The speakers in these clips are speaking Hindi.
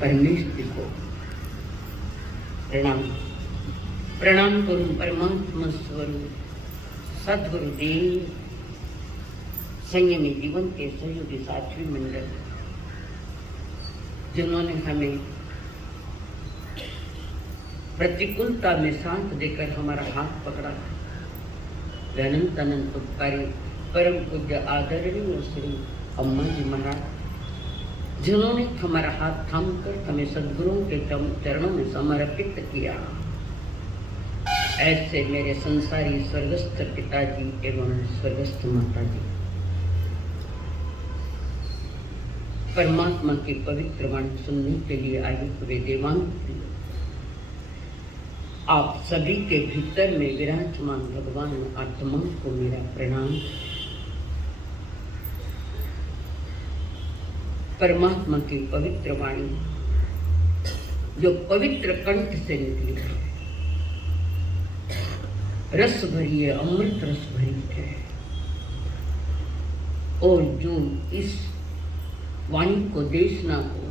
परमेश्वर को प्रणाम प्रणाम करूं। परमात्मा स्वरूप सद्गुरुदेव, संयमी जीवन के सहयोगी साथी मंडल, जिन्होंने हमें प्रतिकूलता में साथ देकर हमारा हाथ पकड़ा, अनंत अनंत उपकारी परम पूज्य आदरणीय श्री अम्मा जी महाराज, जिन्होंने हमारा हाथ थामकर हमें सद्गुरुओं के चरणों में समर्पित किया। ऐसे मेरे संसारी स्वर्गस्थ पिताजी एवं स्वर्गस्थ माता जी, परमात्मा की पवित्र वाणी सुनने के लिए आए हुए देवांग, आप सभी के भीतर में विराजमान भगवान आत्मा को मेरा प्रणाम। परमात्मा की पवित्र वाणी जो पवित्र कंठ से निकली है, रस भरी है, अमृत रस भरी है, और जो इस वाणी को देशना को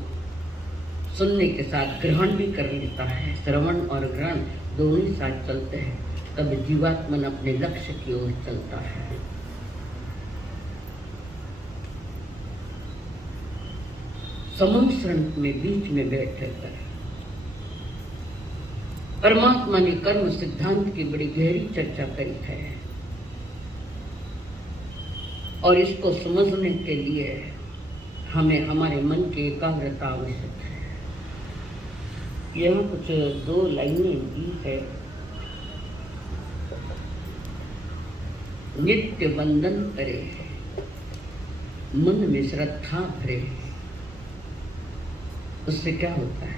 सुनने के साथ ग्रहण भी कर लेता है, श्रवण और ग्रहण दोनों साथ चलते हैं, तब जीवात्मन अपने लक्ष्य की ओर चलता है। समुद्र में बीच में बैठे कर परमात्मा ने कर्म सिद्धांत की बड़ी गहरी चर्चा करी है, और इसको समझने के लिए हमें हमारे मन की एकाग्रता आवश्यक है। यहाँ कुछ दो लाइनें दी है। नित्य वंदन करे, मन में श्रद्धा भरे, उससे क्या होता है?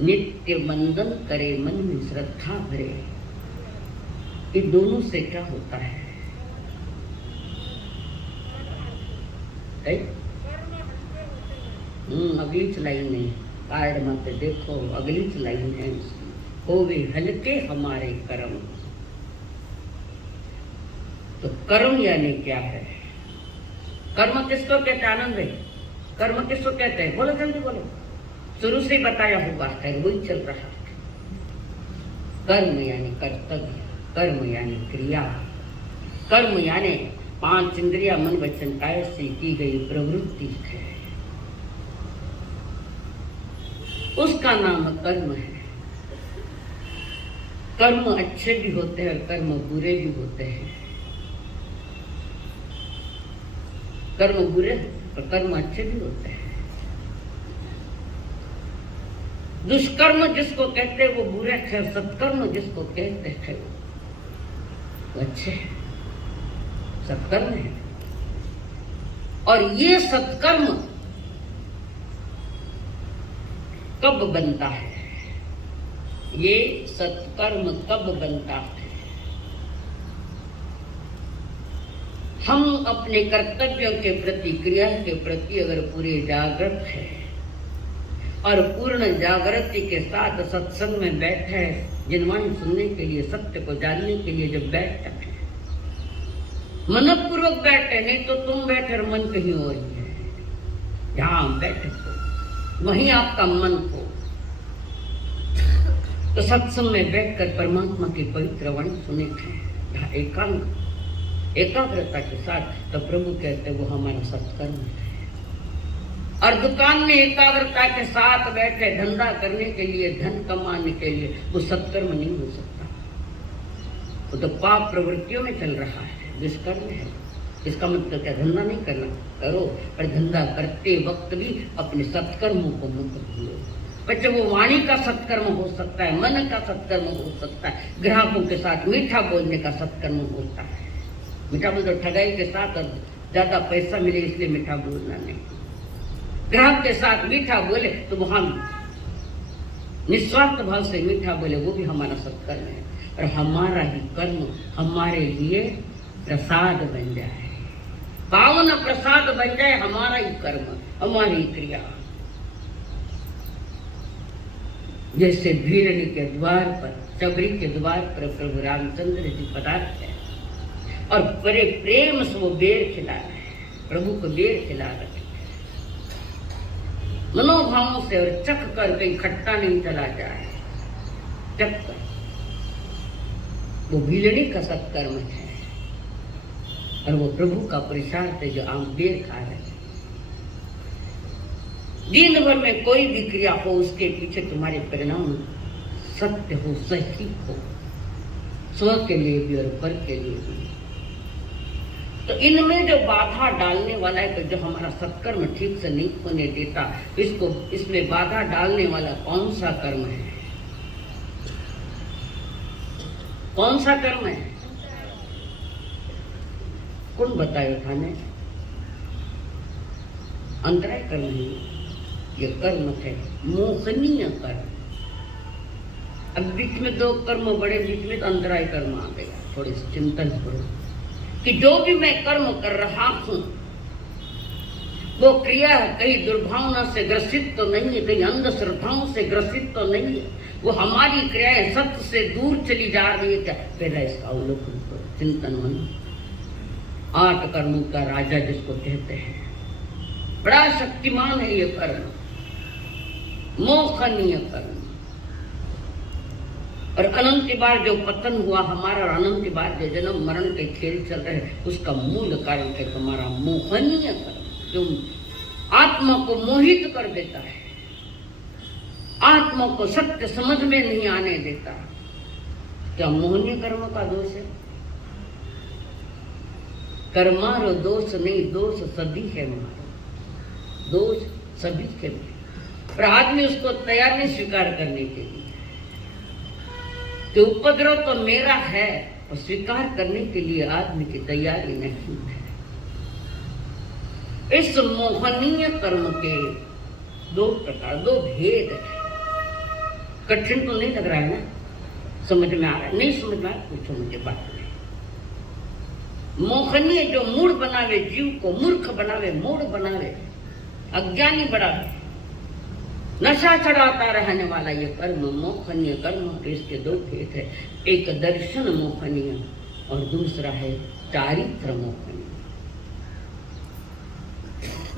नित्य वंदन करे, मन में श्रद्धा भरे, ये दोनों से क्या होता है? अगली लाइन है, कार्ड मत देखो, अगली लाइन है, होवे हल्के हमारे कर्म। तो कर्म यानी क्या है? कर्म किसको कहते हैं? आनंद भाई, कर्म किसको कहते हैं? बोलो जल्दी बोलो। शुरू से बताया होगा, खैर वही चल रहा है। कर्म यानी कर्तव्य, कर्म यानी क्रिया, कर्म यानी 5 इंद्रिया मन वचन काया से की गई प्रवृत्ति है, उसका नाम कर्म है। कर्म अच्छे भी होते हैं और कर्म बुरे भी होते हैं। कर्म बुरे और कर्म अच्छे भी होते हैं। दुष्कर्म जिसको कहते हैं वो बुरे हैं, सत्कर्म जिसको कहते हैं वो अच्छे हैं, सत्कर्म है। और ये सत्कर्म कब बनता है? ये सत्कर्म कब बनता है? हम अपने कर्तव्यों के प्रति, क्रिया के प्रति अगर पूरे जागृत है और पूर्ण जागृति के साथ सत्संग में बैठे, जिनवाणी सुनने के लिए, सत्य को जानने के लिए जब बैठे, मनपूर्वक बैठे, नहीं तो तुम बैठे और मन कहीं और ही है। जहां बैठे हो वहीं आपका मन हो। तो सत्संग में बैठकर परमात्मा की पवित्र वाणी सुने थे, जहाँ एकाग्रता के साथ, तो प्रभु कहते वो हमारा सत्कर्म है। और दुकान में एकाग्रता के साथ बैठे धंधा करने के लिए, धन कमाने के लिए, वो सत्कर्म नहीं हो सकता। वो तो पाप प्रवृत्तियों में चल रहा है, दुष्कर्म है। इसका मतलब क्या? धंधा नहीं करना, करो, पर धंधा करते वक्त भी अपने सत्कर्मों को मत भूलो। बच्चे, वो वाणी का सत्कर्म हो सकता है, मन का सत्कर्म हो सकता है, ग्राहकों के साथ मीठा बोलने का सत्कर्म होता है। मीठा बोल तो ठगाई के साथ और ज्यादा पैसा मिले इसलिए मीठा बोलना नहीं। ग्राहक के साथ मीठा बोले तो वहां निस्वार्थ भाव से मीठा बोले, वो भी हमारा सत्कर्म है। और हमारा ही कर्म हमारे लिए प्रसाद बन जाए, पावन प्रसाद बन जाए, हमारा ही कर्म, हमारी क्रिया। जैसे भीरणी के द्वार पर, शबरी के द्वार पर प्रभु रामचंद्र जी पधारते हैं और बड़े प्रेम से वो बेर खिला रहे हैं, प्रभु को बेर खिला रहे हैं। मनोभावों से और चख कर कहीं खट्टा नहीं चला जाए, चख कर। वो भीलड़ी का सत्कर्म है और वो प्रभु का पुरुषार्थ है जो आम बेर खा रहे हैं। दिन भर में कोई भी क्रिया हो उसके पीछे तुम्हारे परिणाम सत्य हो, सही हो, स्व के लिए भी और पर के लिए भी। तो इनमें जो बाधा डालने वाला है, तो जो हमारा सत्कर्म ठीक से नहीं होने देता, इसमें बाधा डालने वाला कौन सा कर्म है? कौन सा कर्म है? कौन बताए थाने? अंतराय कर्म है। ये कर्म है मोहनीय कर्म। अब बीच में दो कर्म बड़े, बीच में तो अंतराय कर्म आ गया। थोड़ी चिंतन करो कि जो भी मैं कर्म कर रहा हूं वो क्रिया कहीं दुर्भावना से ग्रसित तो नहीं है, कहीं अंधश्रद्धाओं से ग्रसित तो नहीं है, वो हमारी क्रियाएं सत्य से दूर चली जा रही है क्या? पहला इसका अवलोकन करो, चिंतन मन। 8 कर्मों का राजा जिसको कहते हैं, बड़ा शक्तिमान है ये कर्म, मोहनीय कर्म। और अनंत बार जो पतन हुआ हमारा और अनंत बार जो जन्म मरण के खेल चल रहे हैं, उसका मूल कारण है तुम्हारा मोहनीय कर्म, जो आत्मा को मोहित कर देता है, आत्मा को सत्य समझ में नहीं आने देता। क्या मोहनीय कर्म का दोष है? कर्मारो दोष नहीं, दोष सभी है मारो, दोष सभी के में। पर आदमी उसको तैयार नहीं स्वीकार करने के लिए कि उपद्रव तो मेरा है, और स्वीकार करने के लिए आदमी की तैयारी नहीं है। इस मोहनीय कर्म के 2 प्रकार, 2 भेद है। कठिन तो नहीं लग रहा है ना? समझ में आ रहा है? नहीं समझ में आ रहा पूछो मुझे बात में। मोहनीय जो मूड बनावे, जीव को मूर्ख बनावे, मूड बनावे, अज्ञानी बढ़ावे, नशा चढ़ाता रहने वाला ये कर्म मोहनीय कर्म। इसके 2 भेद है, एक दर्शन मोहनीय और दूसरा है चारित्र मोहनीय।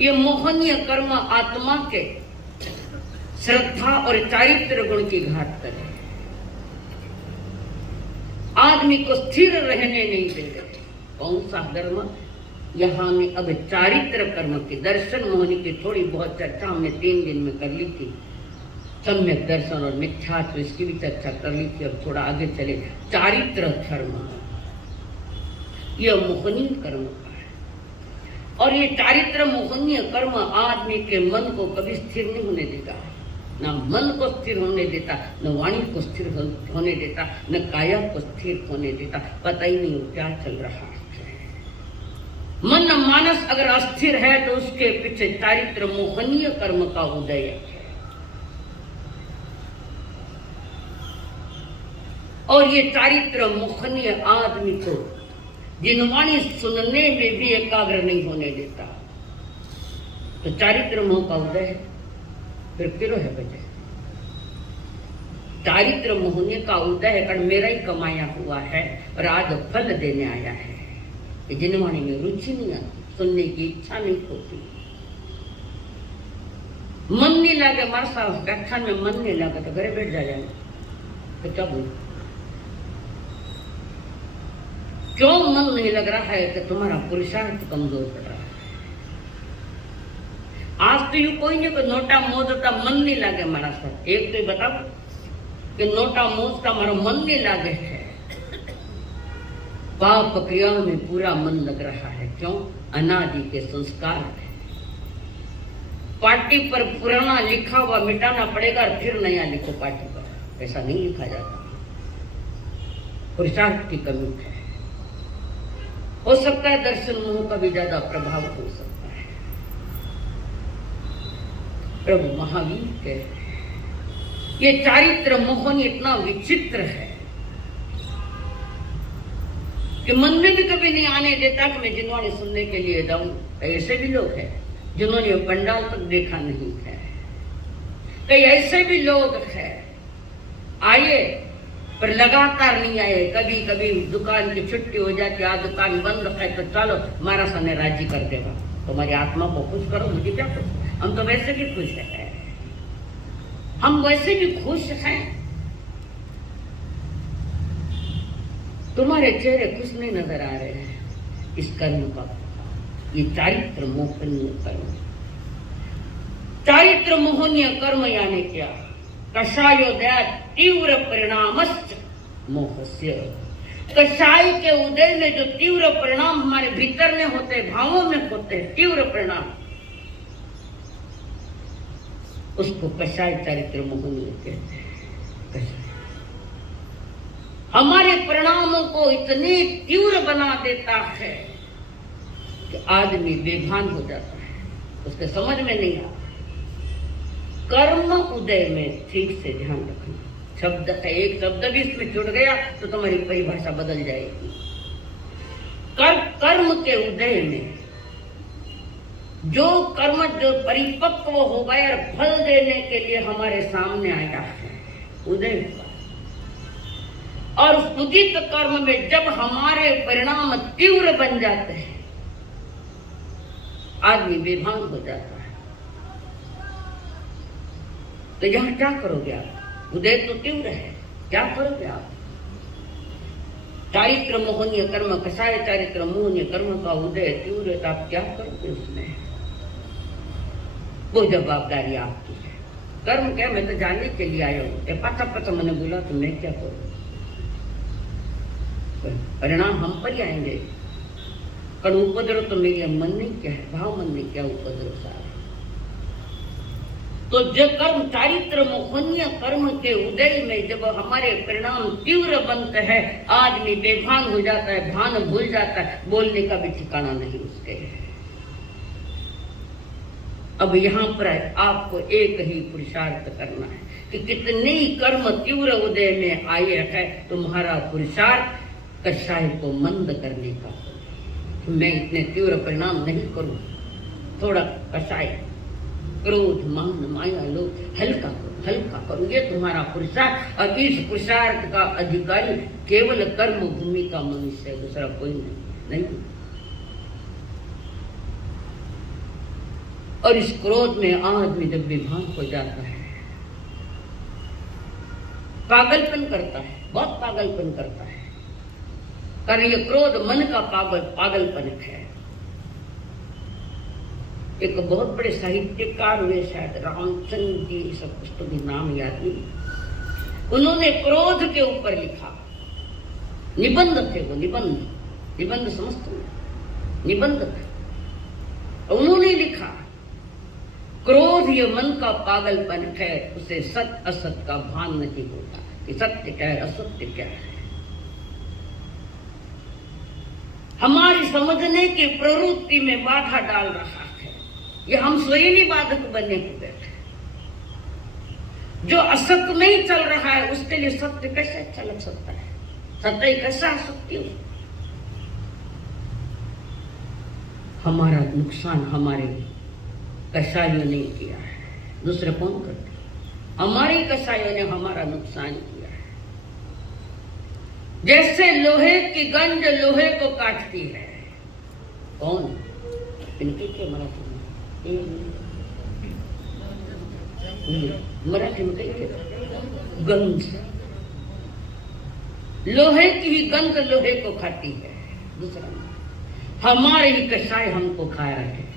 ये मोहनीय कर्म आत्मा के श्रद्धा और चारित्र गुण की घात करे, आदमी को स्थिर रहने नहीं दे रहे। कौन सा कर्म? यहाँ में अब चारित्र कर्म की, दर्शन मोहनी की थोड़ी बहुत चर्चा हमने 3 दिन में कर ली थी। सम्यक दर्शन और मिथ्यात्व, इसकी भी चर्चा कर ली थी। अब थोड़ा आगे चले, चारित्र धर्म, यह मोहनीय कर्म का है। और ये चारित्र मोहनीय कर्म आदमी के मन को कभी स्थिर नहीं होने देता, न मन को स्थिर होने देता, न वाणी को स्थिर होने देता, न काया को स्थिर होने देता। पता ही नहीं क्या चल रहा है। मन मानस अगर अस्थिर है तो उसके पीछे चारित्र मोहनीय कर्म का उदय है। और ये चारित्र मोहनीय आदमी को जिनवाणी सुनने में भी एकाग्र नहीं होने देता। तो चारित्र मोह का उदय है, फिर है बजे चारित्र मोहनीय का उदय है। कारण मेरा ही कमाया हुआ है और आज फल देने आया है। जिनवाणी में रुचि नहीं आती, सुनने की इच्छा नहीं होती, मन नहीं लगे। हमारे साथ व्याख्यान में मन नहीं लगा तो घरे बैठ जाएंगे तो क्या बोल? क्यों मन नहीं लग रहा है? कि तुम्हारा पुरुषार्थ कमजोर पड़ रहा है। आज तो यू कोई नहीं को नोटा मोजता मन नहीं लगे हमारा साथ। एक तो बताओ कि नोटा मोजता हमारा मन नहीं लगे है। पाप क्रियाओं में पूरा मन लग रहा है। क्यों? अनादि के संस्कार है। पार्टी पर पुराना लिखा हुआ मिटाना पड़ेगा और फिर नया लिखो पार्टी पर। ऐसा नहीं लिखा जाता, पुरुषार्थ की कमी है। हो सकता है दर्शन मोह का भी ज्यादा प्रभाव हो सकता है। प्रभु महावीर के ये चारित्र मोहन इतना विचित्र है कि मन में भी कभी नहीं आने देता कि मैं जिनवाणी सुनने के लिए जाऊं। ऐसे भी लोग हैं जिन्होंने पंडाल तक देखा नहीं है। कई ऐसे भी लोग हैं आए पर लगातार नहीं आए। कभी कभी दुकान की छुट्टी हो जाती, आज दुकान बंद है तो चलो हमारा सने राजी कर देगा। तुम्हारी आत्मा को खुश करो, मुझे क्या खुश, हम तो वैसे भी खुश है। हम वैसे भी खुश हैं। तुम्हारे चेहरे खुश नहीं नजर आ रहे हैं इस कर्म का। ये चारित्र मोहनीय कर्म। चारित्र मोहनीय कर्म यानी क्या? कषायोदय तीव्र परिणामश्च मोहस्य। कषाय के उदय में जो तीव्र परिणाम हमारे भीतर में होते, भावों में होते हैं, तीव्र परिणाम, उसको कषाय चारित्र मोहनीय कहते हैं। कषाय हमारे परिणामों को इतने तीव्र बना देता है कि आदमी बेभान हो जाता है, उसके समझ में नहीं आता। कर्म उदय में ठीक से ध्यान रखना। शब्द है, एक शब्द भी इसमें जुड़ गया तो तुम्हारी परिभाषा बदल जाएगी। कर्म के उदय में जो कर्म जो परिपक्व हो गया और फल देने के लिए हमारे सामने आया है, उदय हुआ। और उदित कर्म में जब हमारे परिणाम तीव्र बन जाते हैं, आदमी बेभान हो जाता है। तो यहां क्या करोगे आप? उदय तो तीव्र है, क्या करोगे आप? चारित्र मोहनीय कर्म, कषाय चारित्र मोहनीय कर्म का उदय तीव्र, तो आप क्या करोगे उसमें? वो जवाबदारी आपकी है। कर्म क्या, मैं तो जानने के लिए आया हूं, पता मैंने बोला तो मैं क्या करूं? परिणाम हम पर ही आएंगे। पर उपद्रव तो मेरे मन नहीं क्या है, भाव मन नहीं क्या उपद्रव सारा। तो जो कर्म चारित्र मोहनीय कर्म के उदय में जब हमारे परिणाम तीव्र बनते हैं, आदमी बेभान हो जाता है, भान भूल जाता है, बोलने का भी ठिकाना नहीं उसके। अब यहाँ पर आपको एक ही पुरुषार्थ करना है कि कितने ही कर्म तीव्र उदय में आए है, तुम्हारा पुरुषार्थ कषाय को मंद करने का। मैं इतने तीव्र परिणाम नहीं करूं, थोड़ा कषाय, क्रोध, मान, माया, लोभ हल्का करो, ये तुम्हारा पुरुषार्थ। और इस पुरुषार्थ का अधिकारी केवल कर्म भूमि का मनुष्य है, दूसरा कोई नहीं। और इस क्रोध में आदमी जब विभान हो जाता है, पागलपन करता है, बहुत पागलपन करता है। कारण ये क्रोध मन का पागलपन है। एक बहुत बड़े साहित्यकार हुए, शायद रामचंद्र जी, सब कुछ तो भी नाम याद नहीं। उन्होंने क्रोध के ऊपर लिखा, निबंध थे वो, निबंध समझते हैं, निबंध थे। उन्होंने लिखा, क्रोध ये मन का पागलपन है, उसे सत्य असत का भान नहीं होता कि सत्य क्या है, असत्य क्या है। हमारी समझने की प्रवृत्ति में बाधा डाल रहा है, ये हम स्वयं ही बाधक बने हुए हैं। जो असत्य नहीं चल रहा है उसके लिए सत्य कैसे अच्छा लग सकता है? सत्य कैसा असत्य हो? हमारा नुकसान हमारे कषायों ने किया है, दूसरे कौन करते? हमारे कषायों ने हमारा नुकसान किया है। जैसे लोहे की गंज लोहे को काटती है, कौन? इनके के मराठी में कही गंज, लोहे की ही गंज लोहे को खाती है। दूसरा हमारे ही कषाय हमको खा रहे हैं।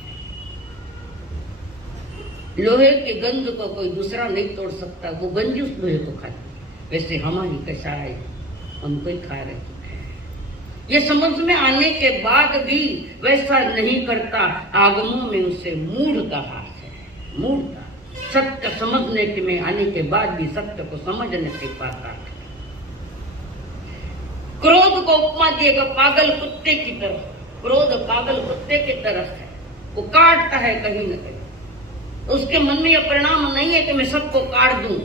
लोहे के गंज को कोई दूसरा नहीं तोड़ सकता, वो गंज उस लोहे को खाती। वैसे हमारी कषाय हमको ही खा रहे हैं। ये समझ में आने के बाद भी वैसा नहीं करता, आगमों में उसे मूढ़ता है, मूढ़ता। सत्य समझने के में आने के बाद भी सत्य को समझ नहीं पाता है। क्रोध को उपमा दिएगा पागल कुत्ते की तरह। क्रोध पागल कुत्ते की तरह है, वो काटता है कहीं न कहीं। उसके मन में यह परिणाम नहीं है कि मैं सबको काट दूं,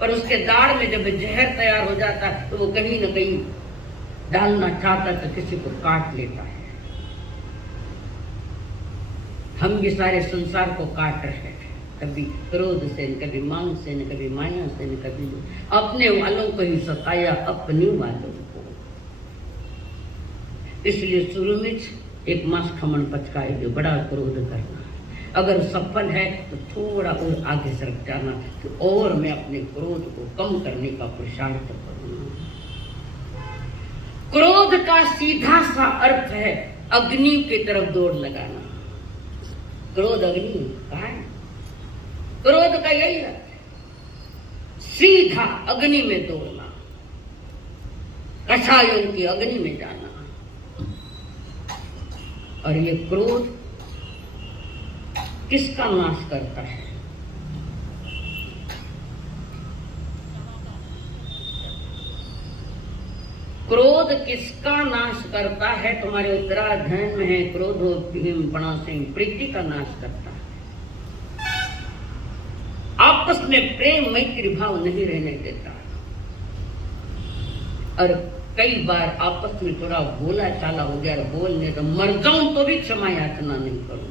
पर उसके दाढ़ में जब जहर तैयार हो जाता है तो वो कहीं न कहीं डालना चाहता तो किसी को काट लेता है। हम भी सारे संसार को काट रहे हैं, कभी क्रोध से, कभी मान से, कभी माया से, कभी अपने वालों को ही सताया, अपने वालों को। इसलिए शुरू में एक मास खमन पचकाए जो बड़ा क्रोध करना, अगर सफल है तो थोड़ा और आगे सरक जाना कि और मैं अपने क्रोध को कम करने का पुरुषार्थ करूँ। क्रोध का सीधा सा अर्थ है अग्नि की तरफ दौड़ लगाना। क्रोध अग्नि कहा है, क्रोध का यही अर्थ है, सीधा अग्नि में दौड़ना, कषायों की अग्नि में जाना। और ये क्रोध किसका नाश करता है? क्रोध किसका नाश करता है? तुम्हारे उत्तराध्ययन में है, क्रोधो भीमपणा सिंह, प्रीति का नाश करता है। आपस में प्रेम मैत्री भाव नहीं रहने देता। और कई बार आपस में थोड़ा बोला चाला हो गया, बोलने तो मर जाऊं तो भी क्षमा याचना नहीं करूं।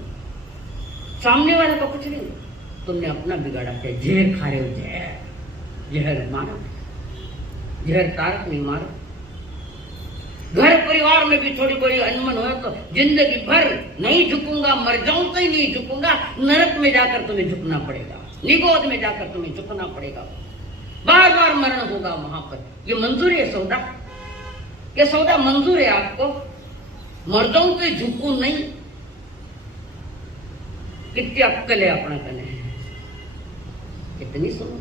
सामने वाले का कुछ नहीं, तुमने अपना बिगाड़ा है। जहर खा रहे हो, जहर मारो, जहर तारक नहीं मारो। घर परिवार में भी थोड़ी बड़ी अनमन हो तो जिंदगी भर नहीं झुकूंगा, मर जाऊं तो ही नहीं झुकूंगा, नरक में जाकर तुम्हें झुकना पड़ेगा, निगोद में जाकर तुम्हें झुकना पड़ेगा, बार बार मरण होगा वहां पर। ये मंजूर है सौदा? ये सौदा मंजूर है आपको? मर जाऊं तो झुकू नहीं? कितनी अक्कल है अपना कने, कितनी सुनो।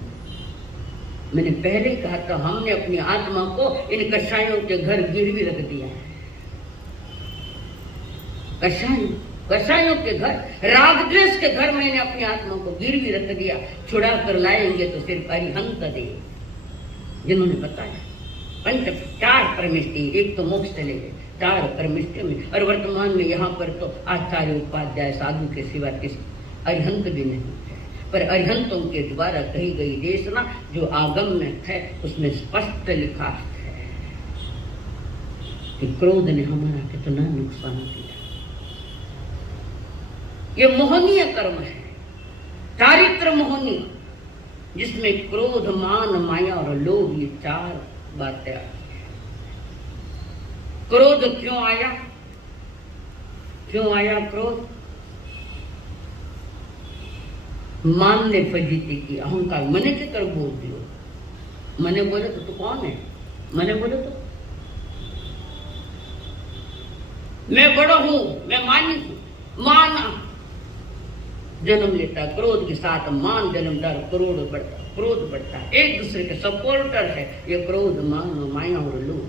मैंने पहले कहा था, हमने अपनी आत्मा को इन कषायों के घर गिरवी रख दिया है। कषायों के घर, राग द्वेष के घर मैंने अपनी आत्मा को गिरवी रख दिया। छुड़ा कर लाएंगे तो सिर्फ अरिहंत दे, जिन्होंने बताया पंच 4 परमिष्टि, एक तो मोक्ष चले गए, 4 परमिष्टि में। और वर्तमान में यहाँ पर तो आचार्य उपाध्याय साधु के सिवा किस अरिहंत भी नहीं है। पर अरिहंतों के द्वारा कही गई देशना जो आगम में है उसमें स्पष्ट लिखा है कि क्रोध ने हमारा कितना नुकसान किया। ये मोहनीय कर्म है, चारित्र मोहनीय, जिसमें क्रोध, मान, माया और लोभ, ये 4 बातें आती हैं। क्रोध क्यों आया? क्यों आया क्रोध? मान ने फजीती की, अहंकार। मने की तरफ बोल दियो, मने बोले तो तू कौन है? मने बोले तो मैं बड़ा हूं, मैं मानी हूं। माना जन्म लेता, क्रोध के साथ मान जन्मदार, क्रोध बढ़ता है। एक दूसरे के सपोर्टर है ये क्रोध, मान, माया और लोभ।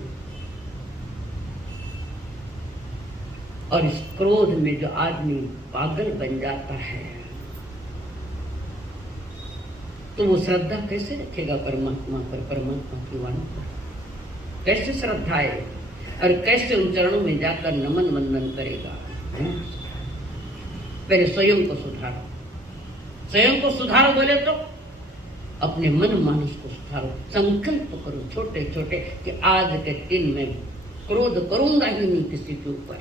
और इस क्रोध में जो आदमी पागल बन जाता है तो वो श्रद्धा कैसे रखेगा परमात्मा पर, परमात्मा की वाणी पर? कैसे श्रद्धा है और कैसे उन चरणों में जाकर नमन वंदन करेगा? पहले स्वयं को सुधारो। स्वयं को सुधारो बोले तो अपने मन मानस को सुधारो। संकल्प करो छोटे छोटे कि आज के दिन में क्रोध करूंगा ही नहीं किसी के ऊपर।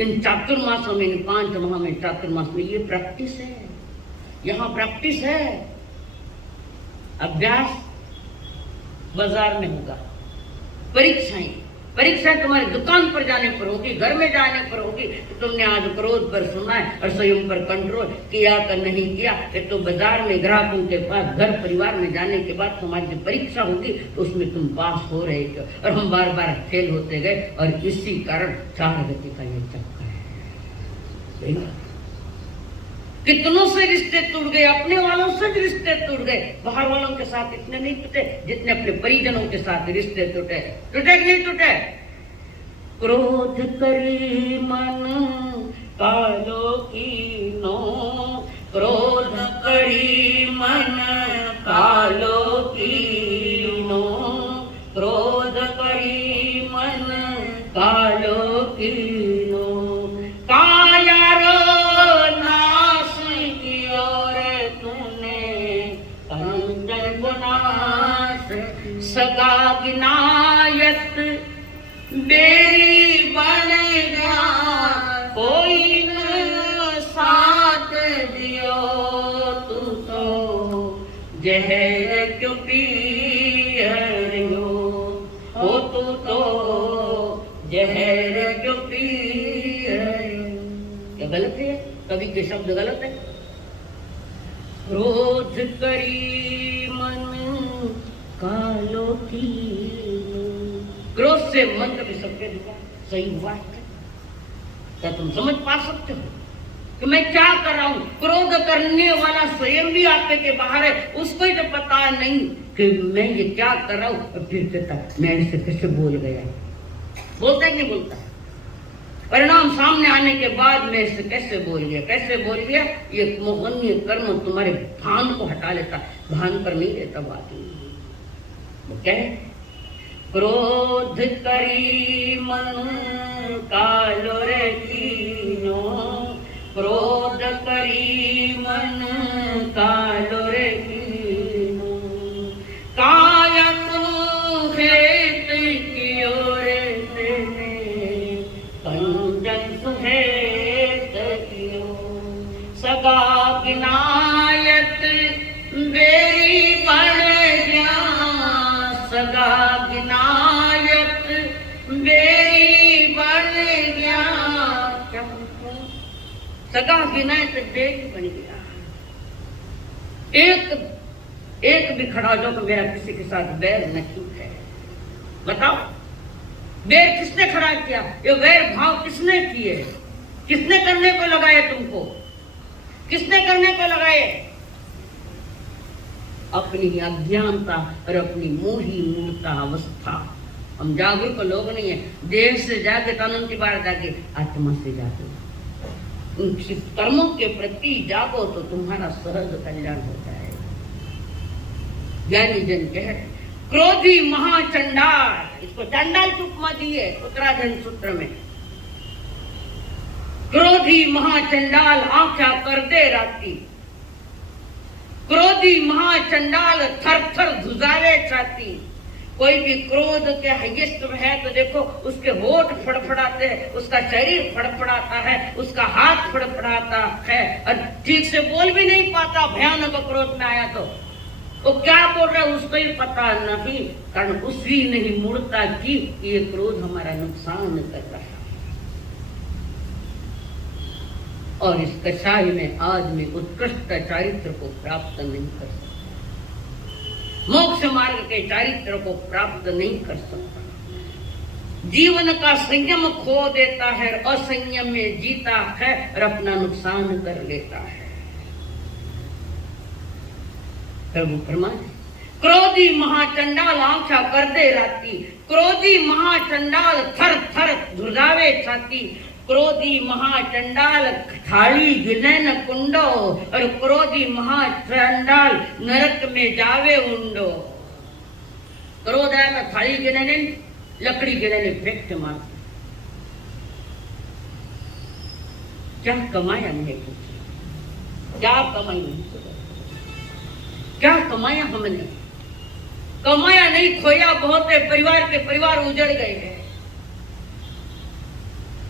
इन चातुर्मासों में, इन 5 माह में, चातुर्मास में ये प्रैक्टिस है, यहाँ प्रैक्टिस है। अभ्यास बाजार में होगा, परीक्षाएं तुम्हारी दुकान पर जाने पर होगी, घर में जाने पर होगी। तो तुमने आज क्रोध पर सुना है और स्वयं पर कंट्रोल किया कर नहीं किया, तो बाजार में ग्राहकों के पास, घर परिवार में जाने के बाद तुम्हारी जो परीक्षा होगी तो उसमें तुम पास हो रहे हो। और हम बार बार फेल होते गए और इसी कारण 4 गति का ये चक्कर है। कितनों से रिश्ते टूट गए, अपने वालों से भी रिश्ते टूट गए, बाहर वालों के साथ इतने नहीं टूटे जितने अपने परिजनों के साथ रिश्ते टूटे। टूटे कि नहीं टूटे? क्रोध करी मन कालो कीनो, क्रोध करी मन कालो कीनो, क्रोध करी मन कालो कीनो। कायारो नाश कियो रे तूने, कंचन गुनाश सगा गिनायत बेरी बन गया, कोई न साथ दियो तू तो जहर क्यों पी रहो, हो तू तो जहर क्यों पी रहे हो। क्या गलत कवि के शब्द गलत है। क्रोध करी मन कालो की, क्रोध से मन कभी सबके दुआ सही हुआ है क्या? तुम समझ पा सकते हो कि मैं क्या कर रहा हूं? क्रोध करने वाला स्वयं भी आपके के बाहर है, उसको ही तो पता नहीं कि मैं ये क्या कर रहा हूं। और फिर कहता मैं इससे कैसे बोल गया, बोलता है कि नहीं बोलता? परिणाम सामने आने के बाद मैं इससे कैसे बोल गया, कैसे बोल गया? ये मोहनीय कर्म तुम्हारे भान को हटा लेता, भान पर नहीं रहता बात। वो क्या है? क्रोध करी मन कालो रे कीनो, क्रोध करी मन कालो रे कीनो, कायक खेत कियो रे तेने, कंजन सुहेत कियो, सगा गिनायत बेरी बन गया, सगा गिनायत बेरी बन गया। क्या सगा गिनायत बेरी बन गया? एक भी खड़ा हो तो मेरा किसी के साथ बैर नहीं है। बताओ बैर किसने खड़ा किया? ये वैर भाव किसने किए? किसने करने को लगाए तुमको? किसने करने को लगाए? अपनी अज्ञानता और अपनी मोही मूर्ता अवस्था। हम जागरूक लोग नहीं है। देह से जागे तन की बार जागे, आत्मा से जागे, उन कर्मों के प्रति जागो तो तुम्हारा सहज कल्याण हो जाए। ज्ञानी जन कह रहे क्रोधी महाचंडाल, इसको चंडाल की उपमा दी है उत्तराखंड सूत्र में। क्रोधी महाचंडाल आंख्या कर दे राती, क्रोधी महाचंडाल थर थर धुजावे छाती। कोई भी क्रोध के हाईएस्ट में है तो देखो उसके होठ फड़फड़ाते हैं, उसका शरीर फड़फड़ाता है, उसका हाथ फड़फड़ाता है और ठीक से बोल भी नहीं पाता। भयानक क्रोध में आया तो वो क्या बोल रहा है उसको ही पता नहीं, कारण उसी नहीं मूर्ता की ये क्रोध हमारा नुकसान कर रहा है। और इस कषाय में आदमी उत्कृष्ट चारित्र को प्राप्त नहीं कर सकता, मोक्ष मार्ग के चारित्र को प्राप्त नहीं कर सकता। जीवन का संयम खो देता है, असंयम में जीता है और अपना नुकसान कर लेता है। प्रभु फरमाए क्रोधी महाचंडाल आंखा कर दे राती, क्रोधी महाचंडाल थर थर धुजावे छाती, क्रोधी महाचंडाल थाली गिने न कुंडो और क्रोधी महाचंडाल नरक में जावे उंडो। क्रोध आया तो थाली गिने ने लकड़ी गिने ने फेंक मार। क्या कमाया नहीं कुछ? क्या कमाई नहीं? क्या कमाया हमने? कमाया नहीं, खोया बहुत है। परिवार के परिवार उजड़ गए हैं।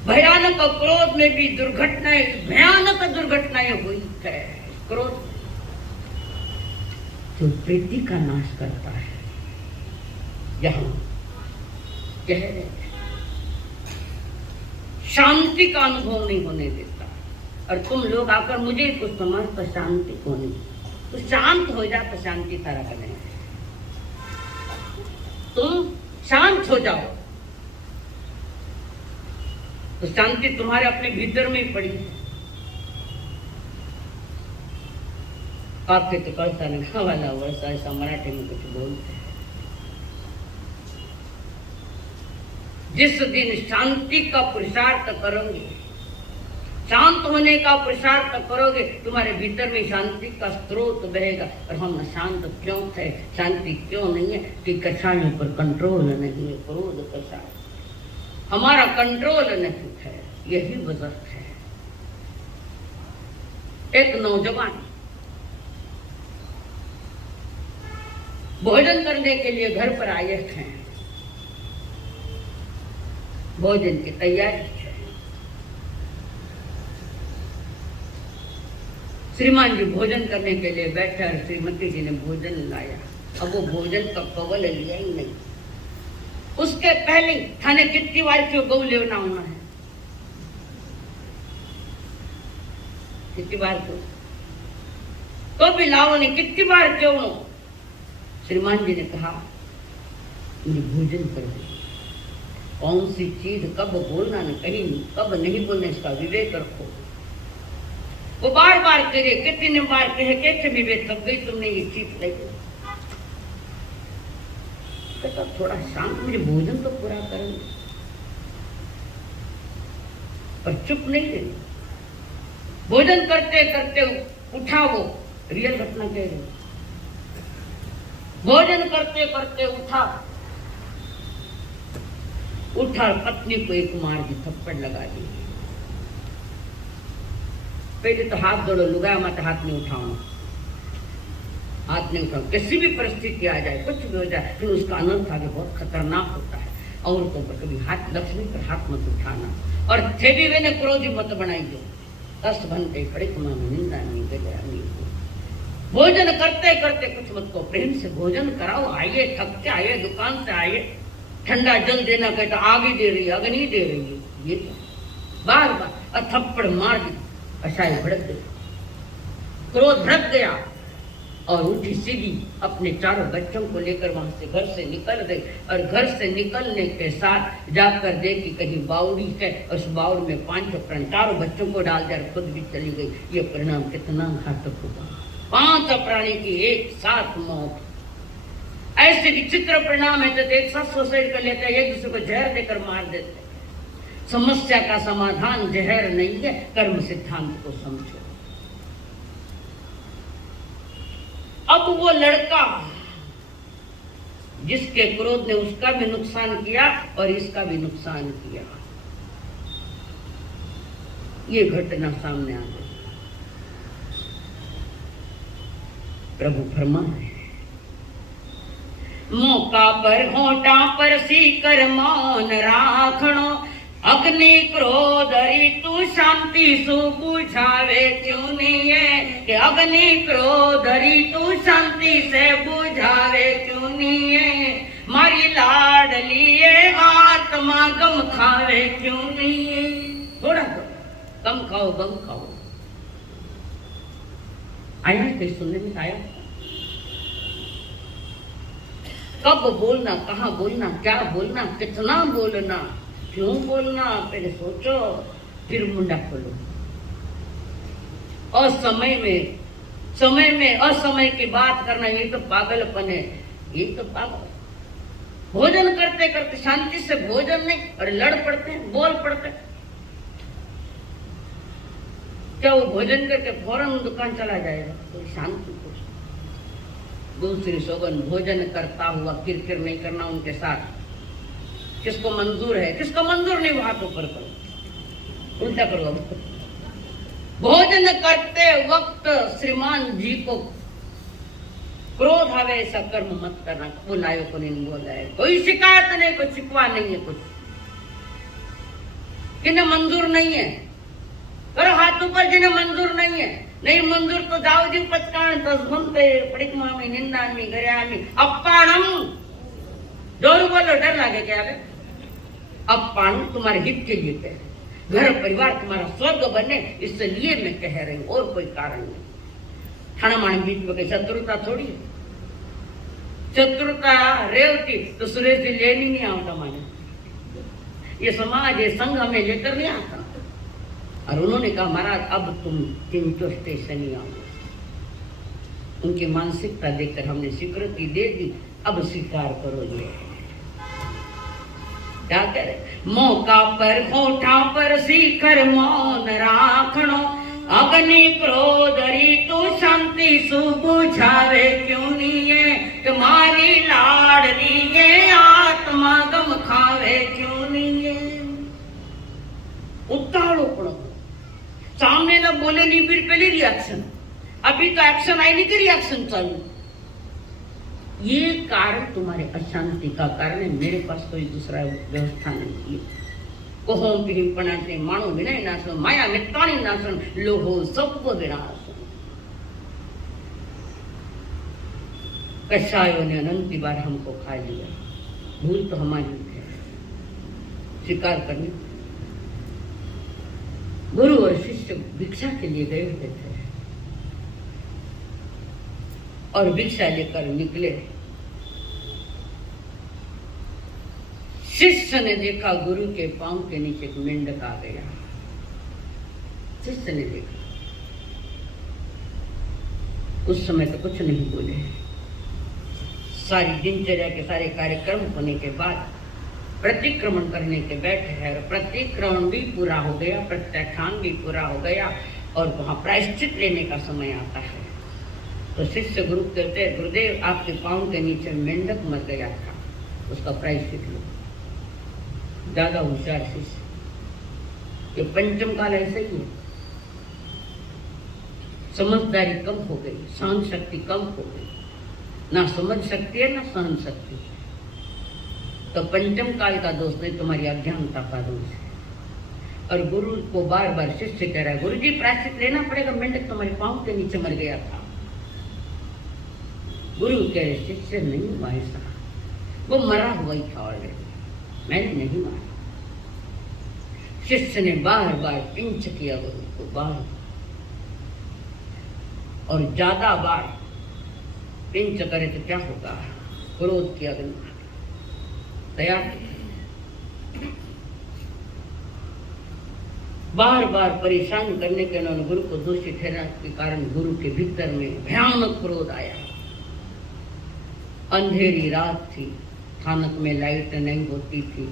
भयानक क्रोध में भी दुर्घटनाएं, भयानक दुर्घटनाएं हुई है। क्रोध जो प्रीति का नाश करता है, यहां कह रहे शांति का अनुभव नहीं होने देता। और तुम लोग आकर मुझे कुछ समझ तो शांति को नहीं, तो शांत हो जा तो शांति तारा बने। तुम शांत हो जाओ तो शांति तुम्हारे अपने भीतर में ही पड़ी है। आपके तो कलसा लगा वाला वैसा ऐसा मराठी में कुछ बोलते हैं। जिस दिन शांति का पुरुषार्थ करोगे, शांत होने का पुरुषार्थ करोगे, तुम्हारे भीतर में शांति का स्रोत बहेगा। और हम शांत क्यों थे, शांति क्यों नहीं है? कि कषायों पर कंट्रोल नहीं है। क्रोध कषाय हमारा कंट्रोल नहीं है, यही वजह है। एक नौजवान भोजन करने के लिए घर पर आए थे, भोजन की तैयारी है। श्रीमान जी भोजन करने के लिए बैठे और श्रीमती जी ने भोजन लाया। अब वो भोजन का कवल लिया ही नहीं। उसके पहले थाने कितनी बार क्यों गौ लेना होना है? कितनी बार क्यों, तो भी लाओ नहीं, कितनी बार क्यों। श्रीमान जी ने कहा मुझे भोजन कर दे। कौन सी चीज कब बोलना न कहीं कब नहीं बोलने, इसका विवेक रखो। वो बार बार करे, कितने बार कहे, कैसे विवेक थक गई तुमने ये चीज नहीं। कहता थोड़ा शांत, मुझे भोजन तो पूरा करेंगे। पर चुप नहीं रही। भोजन करते करते उठा, वो रियल घटना कह रही। भोजन करते करते उठा, पत्नी को एक मार दी, थप्पड़ लगा दी। पहले तो हाथ जोड़ो, लुगाया मत हाथ नहीं उठाओ, हाथ नहीं उठाओ। किसी भी परिस्थिति आ जाए, कुछ भी हो जाए, फिर उसका अनंत आगे बहुत खतरनाक होता है। औरतों पर कभी हाथ, लक्ष्मी पर हाथ मत उठाना। और थे भी वे ने क्रोधी मत बनाई दो। 10 घंटे खड़े तुम्हारी निंदा नहीं गया। भोजन करते करते कुछ मत को, प्रेम से भोजन कराओ। आइए, थक के आइए, दुकान से आइए, ठंडा जल देना कहता आगे दे रही है, अग्नि दे रही है। ये तो बार बार थप्पड़ मार दी। अशाई भड़क गई, क्रोध भड़क गया और उठी सीधी अपने चारों बच्चों को लेकर वहां से घर से निकल गई। और घर से निकलने के साथ जाकर देखी कहीं बावड़ी है, उस बावड़ में 5 प्राणी, चारों बच्चों को डाल दिया, खुद भी चली गई। ये परिणाम कितना घातक होगा। 5 प्राणी की एक साथ मौत। ऐसे विचित्र परिणाम है। तो एक साथ सुसाइड कर लेते हैं, एक दूसरे को जहर देकर मार देते हैं। समस्या का समाधान जहर नहीं है, कर्म सिद्धांत को समझो। अब वो लड़का जिसके क्रोध ने उसका भी नुकसान किया और इसका भी नुकसान किया, ये घटना सामने आ गई। प्रभु फरमाए, मौका पर होठा पर सीकर मौन राखणो, अग्नि क्रोध ऋतु शांति सु बुझावे क्यों नहीं है। कि अग्नि क्रोध ऋतु शांति से बुझावे क्यों नहीं है। मारी लाडली ये आत्मा गम खावे क्यों नहीं है। थोड़ा कम खाओ, गम खाओ। आया कहीं सुनने में आया? कब बोलना, कहाँ बोलना, क्या बोलना, कितना बोलना, क्यों बोलना, पहले सोचो, फिर मुंडा खोलो। असमय में असमय की बात करना, ये तो पागलपन है। ये तो पागल। भोजन करते करते शांति से भोजन नहीं, और लड़ पड़ते हैं, बोल पड़ते। क्या वो भोजन करके फौरन दुकान चला जाएगा? तो शांति को। दूसरी सौगन, भोजन करता हुआ किरकिर नहीं करना उनके साथ। किसको मंजूर है, किसको मंजूर नहीं, हाथ ऊपर करो, उल्टा करो। भोजन करते वक्त श्रीमान जी को क्रोध आवे ऐसा कर्म मत करना। बुलायो को नहीं बोला है, कोई शिकायत नहीं, कोई शिकवा नहीं है, कुछ किन्हें मंजूर नहीं है करो हाथ ऊपर, जिन्हें मंजूर नहीं है। नहीं मंजूर तो जाओ जी पचकान तस्भंते पड़िकमामी निंदामी गर्यामी अपाणम। जोर बोलो, डर लागे क्या? अपाणम तुम्हारे हित के लिए कह रहे, घर परिवार तुम्हारा स्वर्ग बने इसलिए मैं कह रही हूं, और कोई कारण नहीं। ठाणा माण बीच में कोई शत्रुता थोड़ी है। शत्रुता रेवती तो सुरेश जी लेनी नहीं आता माने। ये समाज, ये संघ हमें लेकर नहीं आता। और उन्होंने कहा महाराज अब तुम 3 स्टेशन ही आओ। उनकी मानसिकता देखकर हमने स्वीकृति दे दी, अब स्वीकार करो। ये क्या कह रहे? मौका पर होठा पर सीकर मौन राखणो, अग्नि क्रोध ऋतु शांति सु बुझावे क्यों नहीं है। तुम्हारी लाडली ये आत्मा गम खावे क्यों नहीं है। उतावलो पड़ो, सामने ना बोले नहीं, फिर पहले रिएक्शन। अभी तो एक्शन आई नहीं कि रिएक्शन चालू। ये कारण तुम्हारे अशांति का कारण है। मेरे पास कोई दूसरा व्यवस्था नहीं है। कोहों पिहिंपणाचे माणो विनय नाशन, माया मित्राणी नाशन, लोहो सब विनाश। कषायों ने अनंती बार हमको खा लिया। भूल तो हमारी है, स्वीकार करनी। गुरु और शिष्य शिष्य भिक्षा के लिए गए हुए थे और भिक्षा लेकर निकले। शिष्य ने देखा गुरु के पांव के नीचे एक मेंढक आ गया। शिष्य ने देखा, उस समय तो कुछ नहीं बोले। सारी दिनचर्या के सारे कार्यक्रम होने के बाद प्रतिक्रमण करने के बैठे हैं और प्रतिक्रमण भी पूरा हो गया, प्रत्याख्यान भी पूरा हो गया और वहां प्रायश्चित लेने का समय आता है। तो शिष्य गुरु कहते हैं, गुरुदेव आपके पांव के नीचे मेंढक मर गया था, उसका प्रायश्चित लो। ज्यादा होशियार शिष्य, ये पंचम काल ऐसे ही है, समझदारी कम हो गई, सहन शक्ति कम हो गई, ना समझ सकती है ना सहन शक्ति। तो पंचम काल का दोष नहीं, तुम्हारी अज्ञानता का दोष है। और गुरु को बार बार शिष्य कह रहा है, गुरु जी प्रायश्चित लेना पड़ेगा, मेंढक तुम्हारे पांव के नीचे मर गया था। गुरु कह रहे शिष्य नहीं हुआ ऐसा, वो मरा हुआ ही था ऑलरेडी, मैंने नहीं मारा। शिष्य ने बार बार पिंच किया गुरु को, बार और ज्यादा बार पिंच करे तो क्या होगा, क्रोध की अग्नि तैयार। बार बार परेशान करने के उन्होंने गुरु को दोषी ठहरा के कारण गुरु के भीतर में भयानक क्रोध आया। अंधेरी रात थी, थानक में लाइट नहीं होती थी।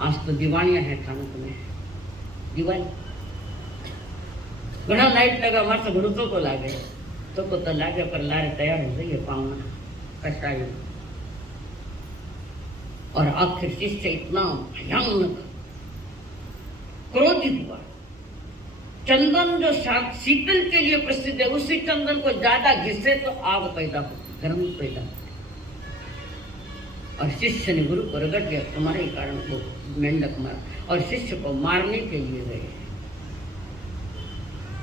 आज तो दिवानियां हैं थानक में, दिवाली घना लाइट लगा, मस्त घुड़सों को लागे तो लागे पर लारे तैयार हो गई है पावना कसाई। और आखिर शिष्य इतना भयानक क्रोधित हुआ। चंदन जो शीतल के लिए प्रसिद्ध है, उसी चंदन को ज्यादा घिसे तो आग पैदा होती, गर्मी पैदा होती। और शिष्य ने गुरु को रगड़ दिया, तुम्हारे ही कारण को मेंढक मारा। और शिष्य को मारने के लिए गए।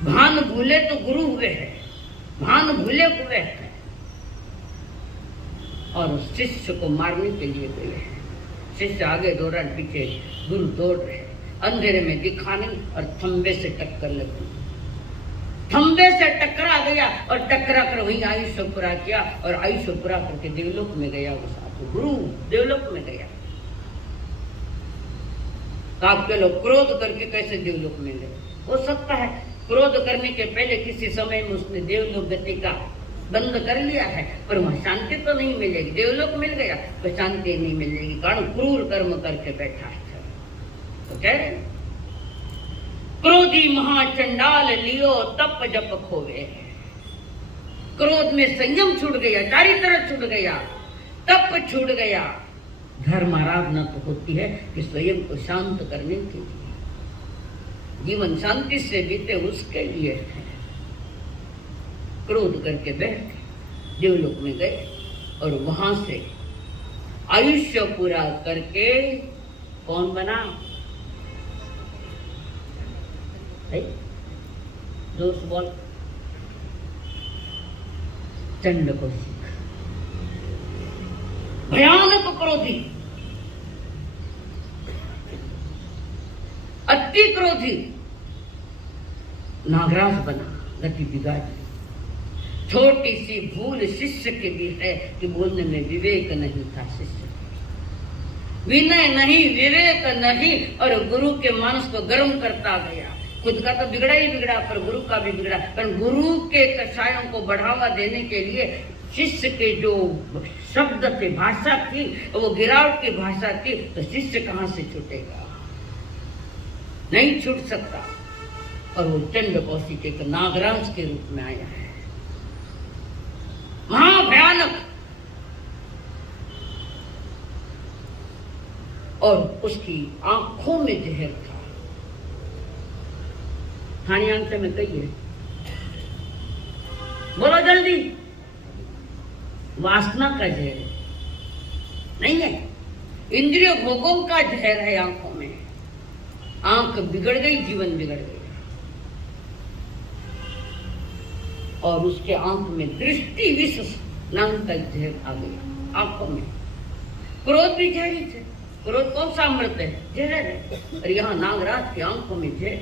भान भूले तो गुरु हुए हैं, भान भूले हुए हैं और उस शिष्य को मारने के लिए गए हैं। शिष्य आगे दौड़ रहा, पीछे गुरु दौड़ रहे, अंधेरे में दिखा नहीं और थंबे से टक्कर लगी। थंबे से टकरा गया और टकरा कर वहीं आयुष्य पूरा किया और आयुष्य पूरा करके देवलोक में गया। वो साधु गुरु देवलोक में गया। तो आपके लोग क्रोध करके कैसे देवलोक में गए? हो सकता है क्रोध करने के पहले किसी समय में उसने देवलोक गति का बंद कर लिया है, पर वहां शांति तो नहीं मिलेगी। देवलोक मिल गया तो शांति नहीं मिलेगी, कारण क्रूर कर्म करके बैठा है। तो कह रहे क्रोधी महाचंडाल लियो तप जप खोवे। क्रोध में संयम छूट गया, चारी तरफ छूट गया, तप छूट गया। धर्म आराधना तो होती है कि स्वयं को शांत करने के लिए, जीवन शांति से बीते उसके लिए है। क्रोध करके बैठ देवलोक में गए और वहां से आयुष्य पूरा करके कौन बना? दोस्त बोल, चंडकौशिक। भयानक क्रोधी, अति क्रोधी नागराज बना, गति बिगाड़। छोटी सी भूल शिष्य के भी है कि बोलने में विवेक नहीं था। शिष्य विनय नहीं, विवेक नहीं, और गुरु के मानस को गर्म करता गया। खुद का तो बिगड़ा ही बिगड़ा, पर गुरु का भी बिगड़ा। पर गुरु के कषायों को बढ़ावा देने के लिए शिष्य के जो शब्द थे, भाषा थी, वो गिरावट की भाषा थी, तो शिष्य कहां से छूटेगा? नहीं छूट सकता। और वो चंडकौशिक एक नागराज के रूप में आया है, महाभयानक। और उसकी आंखों में जहर था। खानी आंख में कही है, बोलो जल्दी। वासना का जहर नहीं है, इंद्रिय भोगों का जहर है आंखों में। आंख बिगड़ गई, जीवन बिगड़ गया। और उसके आंख में दृष्टि विष नाम का जहर आ गया आंखों में। क्रोध भी जहर थे। क्रोध कौन सा अमृत है? जहर है। और यहाँ नागराज की आंखों में जहर,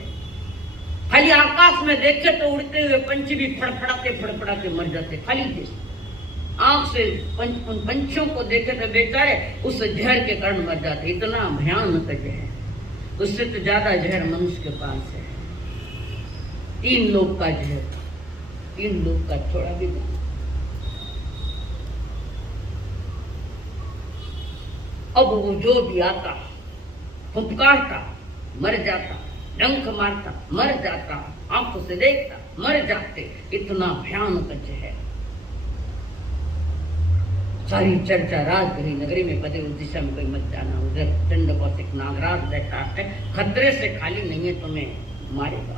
खाली आकाश में देखे तो उड़ते हुए पंछी भी फड़फड़ाते मर जाते, खाली जैसे आंख से उन पंछियों को देखे तो बेचारे उस जहर के कारण मर जाते। इतना भयानक जहर, उससे तो ज्यादा जहर मनुष्य के पास है। 3 लोक का जहर, 3 लोक का थोड़ा भी नहीं। अब वो जो भी आता फुफकारता मर जाता, डंक मारता मर जाता, आंखों से देखता मर जाते। इतना भयानक जहर। सारी चर्चा राजगढ़ी नगरी में बदे, उस दिशा में कोई मत जाना, उधर चंड कौशिक नागराज बैठा है, खतरे से खाली नहीं है, तुम्हें मारेगा,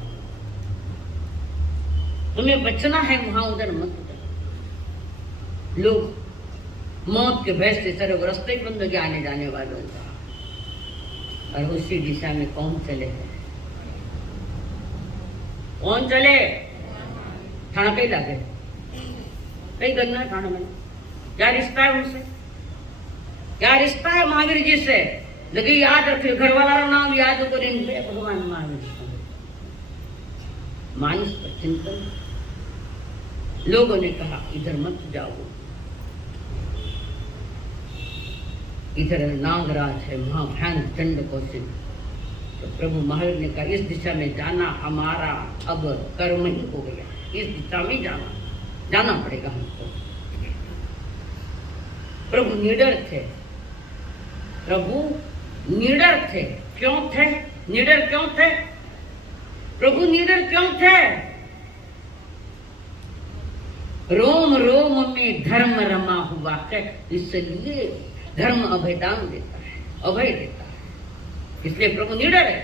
तुम्हें बचना है, वहां उधर मत जाओ। लोग मौत के भय से सर रास्ते बंद हो गए आने जाने वालों का, और उसी दिशा में कौन चले हैं? कौन चले? थाना कहीं लागे, कहीं गन्ना है थाना में। क्या रिश्ता है उनसे? क्या रिश्ता है महावीर जी से? लेकिन याद रखिए, घर वाला का नाम याद करेंगे, भगवान महावीर। मानस पर चिंतन। लोगों ने कहा इधर मत जाओ, इधर नागराज है, महाभयानक चंड कौशिक। तो प्रभु महावीर ने कहा इस दिशा में जाना हमारा अब कर्म ही हो गया, इस दिशा में जाना पड़ेगा हमको। प्रभु निडर थे, प्रभु निडर थे। क्यों थे? निडर क्यों थे? प्रभु निडर क्यों थे? रोम रोम में धर्म रमा हुआ है, इसलिए धर्म अभयदान देता है, अभय देता है, इसलिए प्रभु निडर है।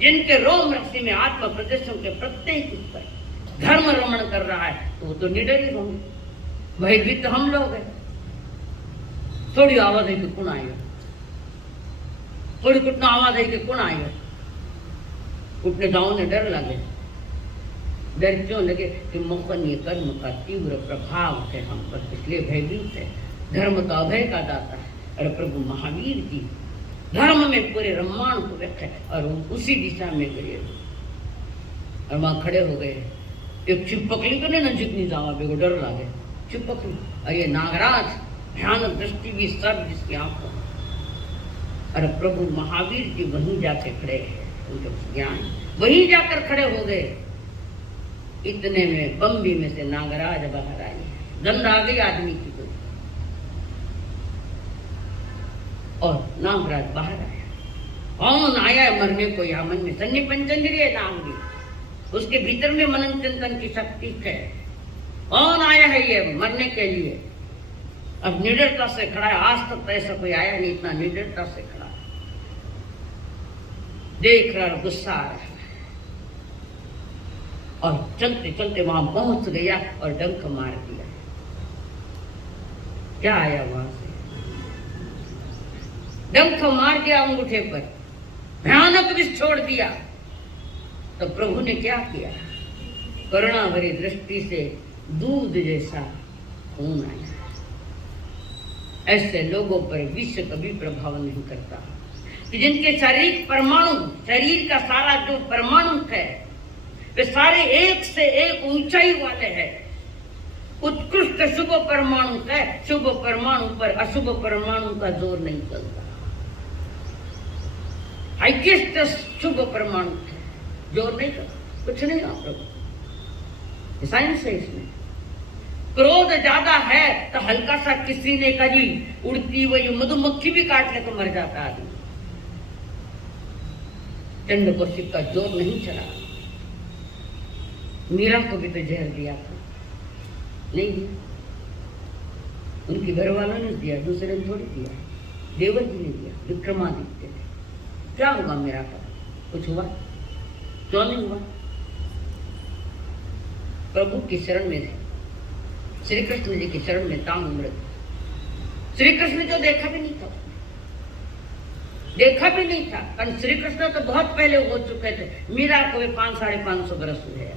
जिनके रोम रक्सी में आत्मा प्रदेशों के प्रत्येक पर धर्म रमण कर रहा है, तो वो तो निडर ही होंगे। भयभीत तो हम लोग हैं। थोड़ी आवाज है कि कौन आएगा, थोड़ी कुटना आवाज है कि कौन आएगा, कुटने गाँव ने डर लगे। डर क्यों लगे? कि मोहनीय कर्म का तीव्र प्रभाव है हम पर, इसलिए भयभीत है। धर्म तो अभय का दाता है, और प्रभु महावीर जी धर्म में पूरे ब्रह्मांड को रखे, और उसी दिशा में गए और वहां खड़े हो गए। एक चिपकली तो नहीं ना, जितनी जावा बेगो डर लगे चिपकली, और ये नागराज भयानक दृष्टि भी सब जिसकी आंखों, और प्रभु महावीर जी वहीं जाके खड़े हैं, उनके ज्ञान वहीं जाकर खड़े हो गए। इतने में बम्बी में से नागराज बाहर आई, गंध आ गई आदमी की कोई, और नागराज बाहर आया। कौन आया है मरने को? या मन में सन्नी पंचेंद्रिय नाम भी, उसके भीतर में मनन चिंतन की शक्ति है। कौन आया है ये मरने के लिए? अब निडरता से खड़ा है। आज तक तो ऐसा कोई आया नहीं, इतना निडरता से खड़ा है, देख रहा, गुस्सा आ रहा है, और चलते चलते वहां पहुंच गया और डंक मार दिया। क्या आया वहां से? डंक मार दिया अंगूठे पर, भयानक विष छोड़ दिया। तो प्रभु ने क्या किया? करुणा भरी दृष्टि से दूध जैसा खून आया। ऐसे लोगों पर विष कभी प्रभाव नहीं करता, कि जिनके शारीरिक परमाणु, शरीर का सारा जो परमाणु है, वे सारे एक से एक ऊंचाई वाले हैं। उत्कृष्ट शुभ परमाणु है, शुभ परमाणु पर अशुभ परमाणु का जोर नहीं चलता। हाईएस्ट शुभ परमाणु है, जोर नहीं चलता, कुछ नहीं आप प्रभु, साइंस है इसमें। क्रोध ज्यादा है तो हल्का सा किसी ने कभी उड़ती हुई मधुमक्खी भी काट ले तो मर जाता आदमी। चंड कौशिक का जोर नहीं चला। मीरा को भी तो जहर दिया था, नहीं दिया, उनके घर वालों ने दिया, दूसरे ने थोड़ी दिया, देवर जी ने दिया, विक्रमादित्य ने। क्या हुआ मीरा का? कुछ हुआ? क्यों नहीं हुआ? प्रभु की शरण में थे, श्री कृष्ण जी की शरण में ताम मृत। श्री कृष्ण जो देखा भी नहीं था, देखा भी नहीं था, कारण श्री कृष्ण तो बहुत पहले हो चुके थे। मीरा को भी 500-550 बरस हुए,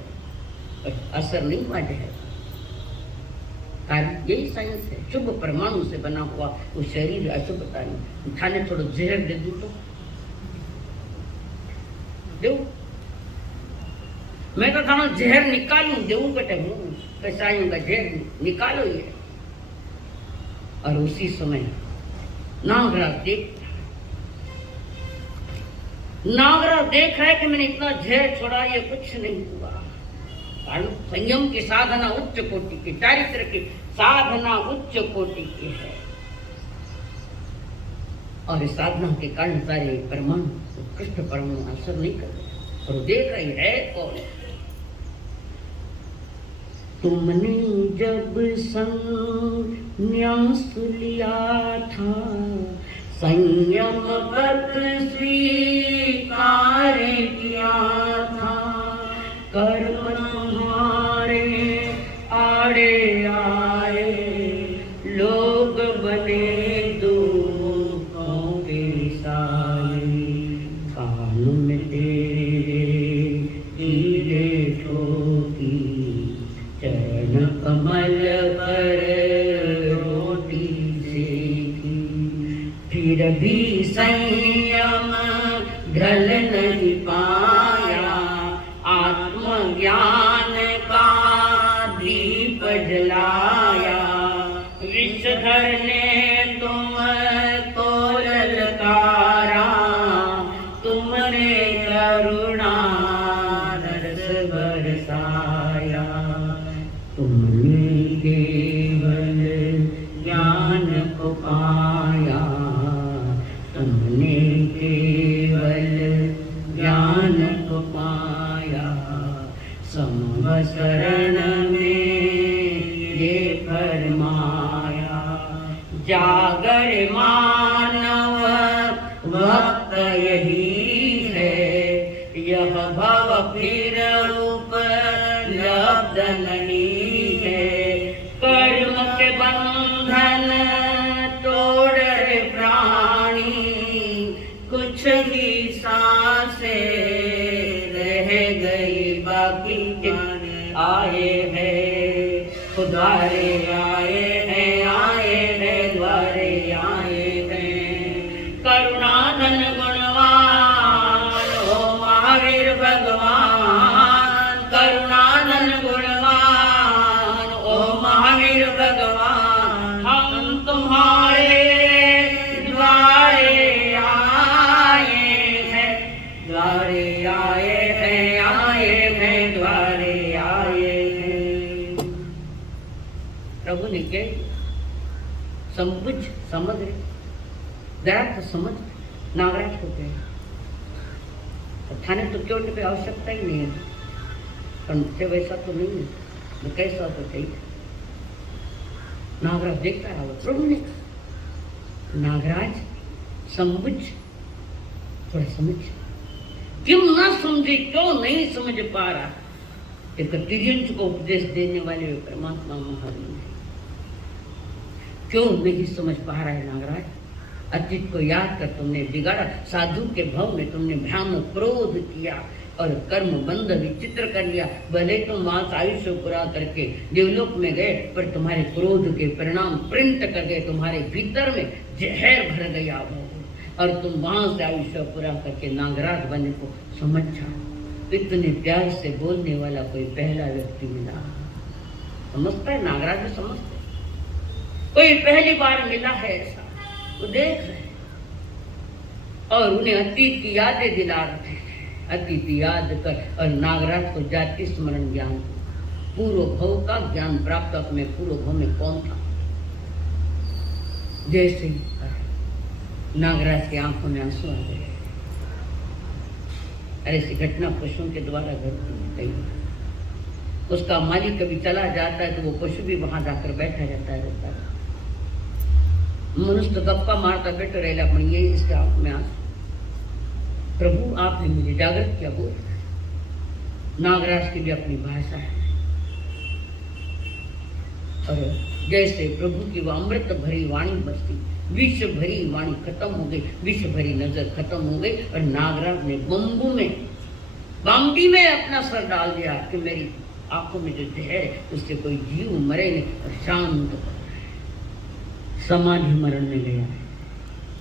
असर नहीं हुआ जहर। कारण यही साइंस है, शुभ परमाणु से बना हुआ वो शरीर अशुभता नहीं। खाने थोड़ा जहर दे दूं तो दो, मैं तो थानो जहर निकालूं देऊं बेटे हूं कसाईयों का जहर निकालो ये। और उसी समय नागराज देख रहा है कि मैंने इतना जहर छोड़ा, ये कुछ नहीं हुआ। कारण संयम की साधना उच्च कोटि की, चारित्र की साधना उच्च कोटि की है, और इस साधना के कारण सारे परमाणु उत्कृष्ट परमाणु असर नहीं कर रहे। और देख रही है कौन? तुमने जब संन्यास लिया था, संयम व्रत स्वीकार किया था, कर्म तुम्हारे आड़े आए, लोग बने दुखों के साए, कानून तेरे कीड़े ठोकी, चरण कमल पर रोटी सेकी, फिर भी संयम ढल नहीं पाया, आत्मज्ञान का दीप जलाया, विषधर ने तुमको ललकारा, तुमने करुणा रस बरसाया, तुमने केवल ज्ञान को पाया, तुमने केवल ज्ञान को पाया, समवसरण में ये फरमाया, जागर मानव भक्त यही है, यह भव फिर उपलब्ध नहीं है, कर्म के बंधन तोड़ रे प्राणी, कुछ ही सांसें रह गई, बाकी आए हैं द्वारे आए हैं द्वारे आए हैं, करुणाधन गुणवान हो महावीर भगवान, करुणाधन गुणवान ओ महावीर भगवान, हम तुम्हारे द्वारे आए हैं, द्वारे आए हैं द्वारे आए हैं। प्रभु ने कह समझ समझ रहे, जरा तो समझ नागराज को कहे थाने तो क्यों पे आवश्यकता ही नहीं है, पर मुझसे वैसा तो नहीं है, मैं कैसा तो चाहिए। नागराज देखता रहा, प्रभु ने नागराज समझ, थोड़ा समझ, क्यों ना समझे, क्यों नहीं समझ पा रहा। एक तिर्यंश को उपदेश देने वाले परमात्मा महावीर है, क्यों नहीं समझ पा रहा है नागराज। अतीत को याद कर तुमने बिगाड़ा, साधु के भाव में तुमने भयानक क्रोध किया और कर्म बंध विचित्र कर लिया। भले तुम वहां से आयुष्य पूरा करके देवलोक में गए, पर तुम्हारे क्रोध के परिणाम प्रिंट कर गए, तुम्हारे भीतर में जहर भर गया हो, और तुम वहां से आयुष्य पूरा करके नागराज बनने को समझा। इतने प्यार से बोलने वाला कोई पहला व्यक्ति मिला, समझता है नागराज में, समझते कोई पहली बार मिला है ऐसा, वो देख रहे और उन्हें अतीत की यादें दिला रहे, अतीत याद कर, और नागराज को जाति स्मरण ज्ञान, पूर्व भव का ज्ञान प्राप्त, अपने पूर्व भव में कौन था। जैसे नागराज की आंखों में आंसू आ गए। अरे ऐसी घटना पशुओं के द्वारा घटती है। उसका मालिक कभी चला जाता है तो वो पशु भी वहां जाकर बैठा रहता है। मनुष्य तो गप्पा मारता बैठे रहेगा, पर ये इसके आंख में आंसू। प्रभु आपने मुझे जागृत किया। बोल, नागराज की भी अपनी भाषा है, और जैसे प्रभु की वो अमृत भरी वाणी बसती, विष भरी वाणी खत्म हो गई, विष भरी नजर खत्म हो गई, और नागराज ने बाम्बी में अपना सर डाल दिया कि मेरी आंखों में जो जहर है उससे कोई जीव मरे नहीं, और शांत समाधि मरण में गया।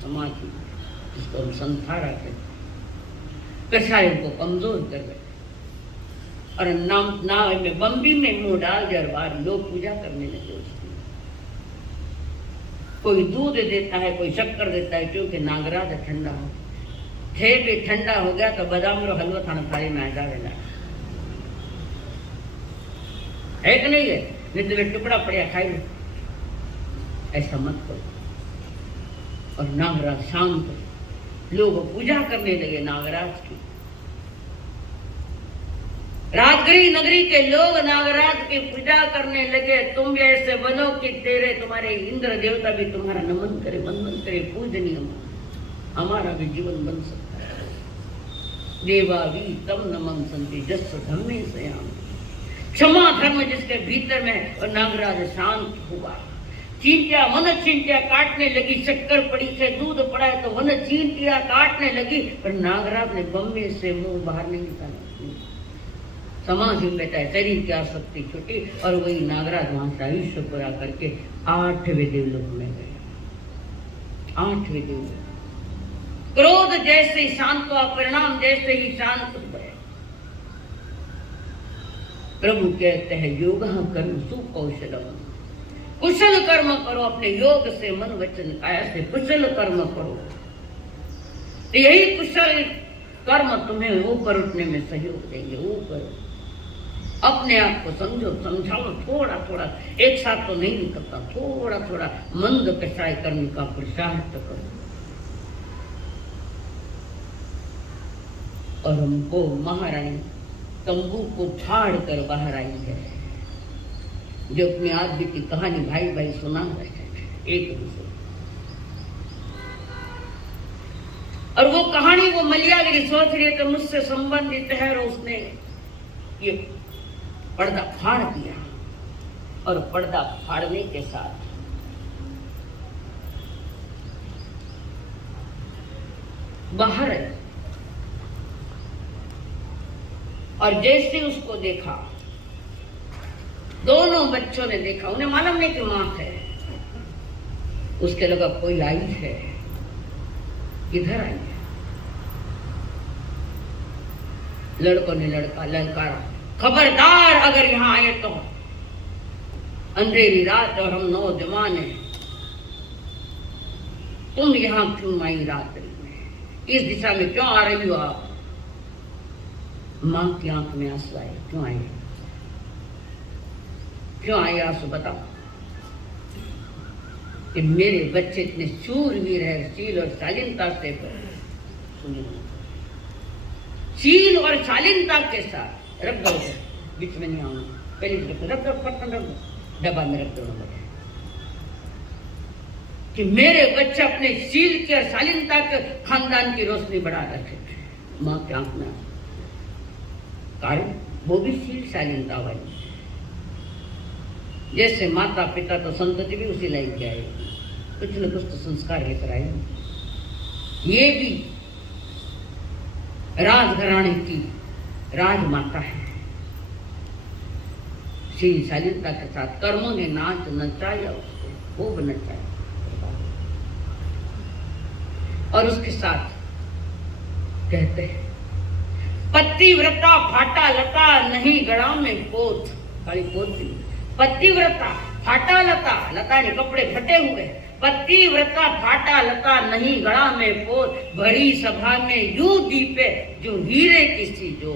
समाधि जिसको हम संथारा कहते, कषायों को कमजोर कर गए। और नाव में बम्बी में मुंह डाल दिया और बाहर लोग पूजा करने लगे उसकी। कोई दूध देता है, कोई शक्कर देता है, क्योंकि नागराज ठंडा हो थे भी ठंडा हो गया तो बादाम रो हलवा थाना थाली में आ जावेला है कि नहीं है, नहीं तो वे टुकड़ा पड़िया खाई लो। ऐसा मत करो। और नागराज शांत, लोग पूजा करने लगे नागराज की। राजगिरी नगरी के लोग नागराज की पूजा करने लगे। तुम भी ऐसे बनो कि तेरे तुम्हारे इंद्र देवता भी तुम्हारा नमन करे, वंदन करे, पूजनीय हमारा भी जीवन बन सकता है। देवावी तम नमन संति जस धम्मे सयाम। क्षमा धर्म जिसके भीतर में, और नागराज शांत हुआ। चींटिया वन चींटिया काटने लगी, शक्कर पड़ी से दूध पड़ा है तो वन चींटिया काटने लगी, पर नागराज ने बम्बे से मुंह बाहर नहीं निकाला। समाधि में बैठा है, शरीर की आसक्ति छुटी और वही नागराज वहां से आयुष्य पूरा करके 8वें देवलोक में गए। 8वें देवलोक। क्रोध जैसे ही शांत हुआ, परिणाम जैसे ही शांत हुए, प्रभु कहते हैं योग कर्म सुकौशलम। कुशल कर्म करो, अपने योग से मन वचन काया से कुशल कर्म करो। यही कुशल कर्म तुम्हें ऊपर उठने में सहयोग देंगे। ऊपर अपने आप को समझो, समझाओ, थोड़ा थोड़ा, एक साथ तो नहीं निकलता, थोड़ा थोड़ा मंद कषाय कर्म का पुरुषार्थ करो। और हमको महारानी तंबू को फाड़ कर बाहर आई है, जो अपने आदमी की कहानी भाई भाई सुना रहे हैं एक दूसरे। और वो कहानी वो मलियागिरी सोच रही है तो मुझसे संबंधित है, और उसने ये पर्दा फाड़ दिया। और पर्दा फाड़ने के साथ बाहर है, और जैसे उसको देखा, दोनों बच्चों ने देखा, उन्हें मालूम नहीं कि मां है। उसके लगा कोई आई है, किधर आई है। लड़कों ने लड़का ललकारा, खबरदार अगर यहां आए तो अंधेरी रात और हम नौजवान हैं, तुम यहां क्यों आई रात्रि में, इस दिशा में क्यों आ रही हो आप। मां की आंख में आंसू आए, क्यों आए, क्यों आए आंसू बताओ। कि मेरे बच्चे इतने शूरवीर है, शील और शालीनता से, शील और शालीनता के साथ रख दो, बीच में नहीं आऊंगा, पहले रख दो, पटन रख दो, डब्बा में रख दो। कि मेरे बच्चे अपने शील की और शालीनता के खानदान की रोशनी बढ़ा रखे। मां की आंख में कारण वो भी शील शालीनता वाली, जैसे माता पिता तो संतति भी उसी लाइन के आएगी, कुछ न कुछ तो संस्कार लेकर आएगी। ये भी राजघराने की राजमाता है, शील शालीनता के साथ कर्मों ने नाच नचाया, उसको खूब नचाया। और उसके साथ कहते हैं पतिव्रता फाटा लता नहीं गड़ा में पोत, खाली पोत पतिव्रता फाटा लता, लता ने कपड़े फटे हुए, पतिव्रता फाटा लता नहीं गड़ा में पोत, भरी सभा में यूं दीपे जो हीरे किसी जो।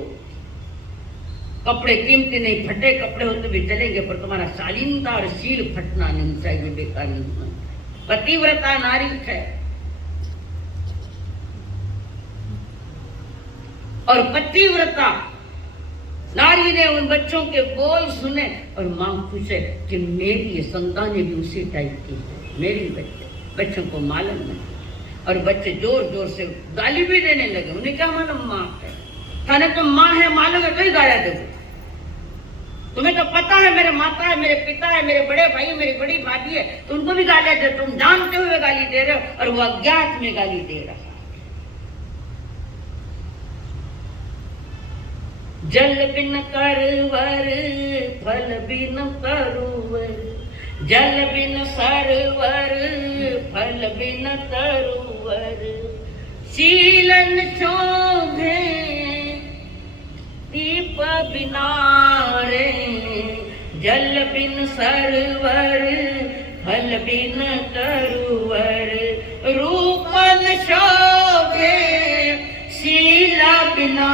कपड़े कीमती नहीं, फटे कपड़े होते भी चलेंगे, पर तुम्हारा शालीनता और शील फटना नहीं चाहिए, बेकार नहीं। पतिव्रता नारी है, और पतिव्रता नारी ने उन बच्चों के बोल सुने और मां खुश है कि मेरी ये संतानें भी उसी टाइप की है, मेरी बच्चों को मालूम नहीं। और बच्चे जोर जोर से गाली भी देने लगे, उन्हें क्या मालूम मां है, थाने तुम मां है मालूम है, कई गालियां दो, तुम्हें तो पता है मेरे माता है, मेरे पिता है, मेरे बड़े भाई, मेरी बड़ी भाभी है, तो उनको भी गालियां दे, तुम जानते हुए गाली दे रहे हो, और वो अज्ञात में गाली दे रहा। जल बिन करवर फल बिन तरुवर, जल बिन सरवर फल बिन तरुवर, शीलन शोभे दीप बिना रे, जल बिन सरवर, फल बिन तरुवर, रूप न शोभे शीला बिना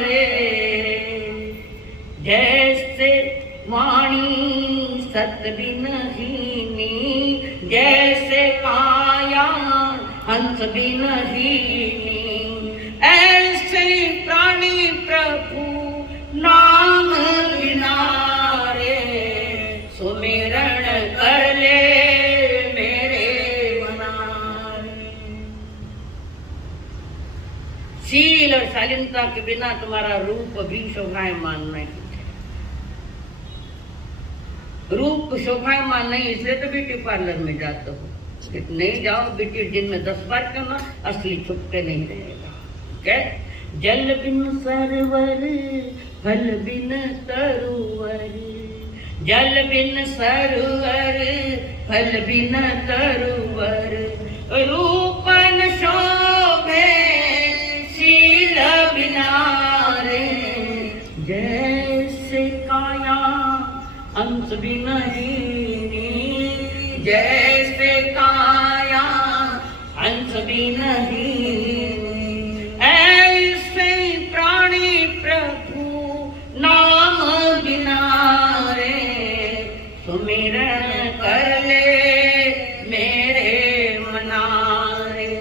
रे। जैसे वाणी सत बिन हीनी, जैसे काया हंस बिन हीनी, ऐसे प्राणी प्रभु नाम बिना रे। सुमिरन कर ले मेरे मना रे। शील और शालीनता के बिना तुम्हारा रूप भी शोभायमान नहीं। रूप शोभायमान नहीं इसलिए तो ब्यूटी पार्लर में जाते हो। नहीं जाओ ब्यूटी दिन में 10 बार करना, असली छुपके नहीं रहेगा। क्या? जल बिन सरवर, फल बिन तरुवर, जल बिन सरवर, फल बिन तरुवर, रूप न शोभे शील बिना रे। जैसे काया अंश बिन हीनी, जैसे काया अंश बिन हीनी, ऐसे प्राणी प्रभु नाम बिना रे। सुमिरन कर ले मेरे मना रे,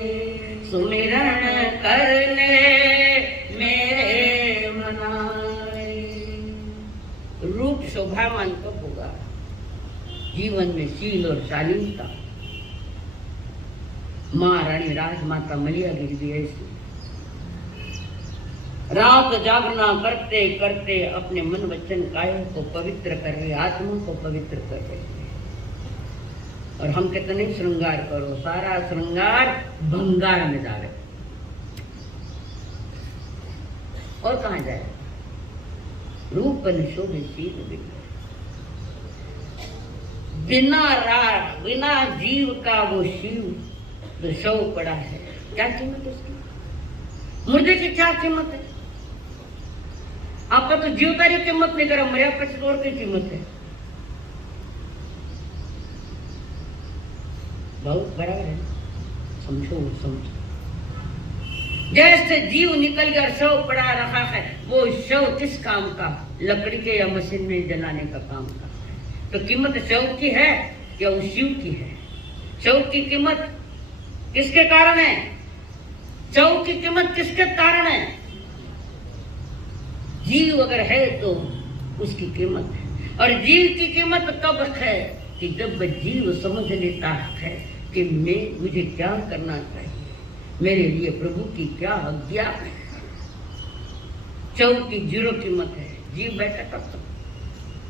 सुमिरन कर ले मेरे मना रे। रूप शोभामान कब होगा? जीवन में शील और शालीनता। महारानी राजमाता मलियागिरी भी ऐसी, रात जागना करते करते अपने मन वचन काया को पवित्र कर रही, आत्मा को पवित्र कर रही। और हम कहते नहीं श्रृंगार करो, सारा श्रृंगार भंगार में जावे। और कहाँ जाए? रूप शोभे शील बिना राग, बिना जीव का वो शिव तो शव पड़ा है। क्या कीमत उसकी? मुर्दे की क्या कीमत है? आपका तो जीवतारी कीमत नहीं करा, मर्या पक्ष और की कीमत है। बहुत बराबर है, समझो समझो। जैसे जीव निकल गया शव पड़ा रहा है, वो शव किस काम का? लकड़ी के या मशीन में जलाने का काम का। तो कीमत शव की है या उस शिव की है? शव की कीमत किसके कारण है? शव की कीमत किसके कारण है? जीव अगर है तो उसकी कीमत है। और जीव की कीमत कब है? कि जब जीव समझ लेता है कि मुझे क्या करना चाहिए, मेरे लिए प्रभु की क्या आज्ञा है। शव की जीरो कीमत है, जीव बैठा तब तक।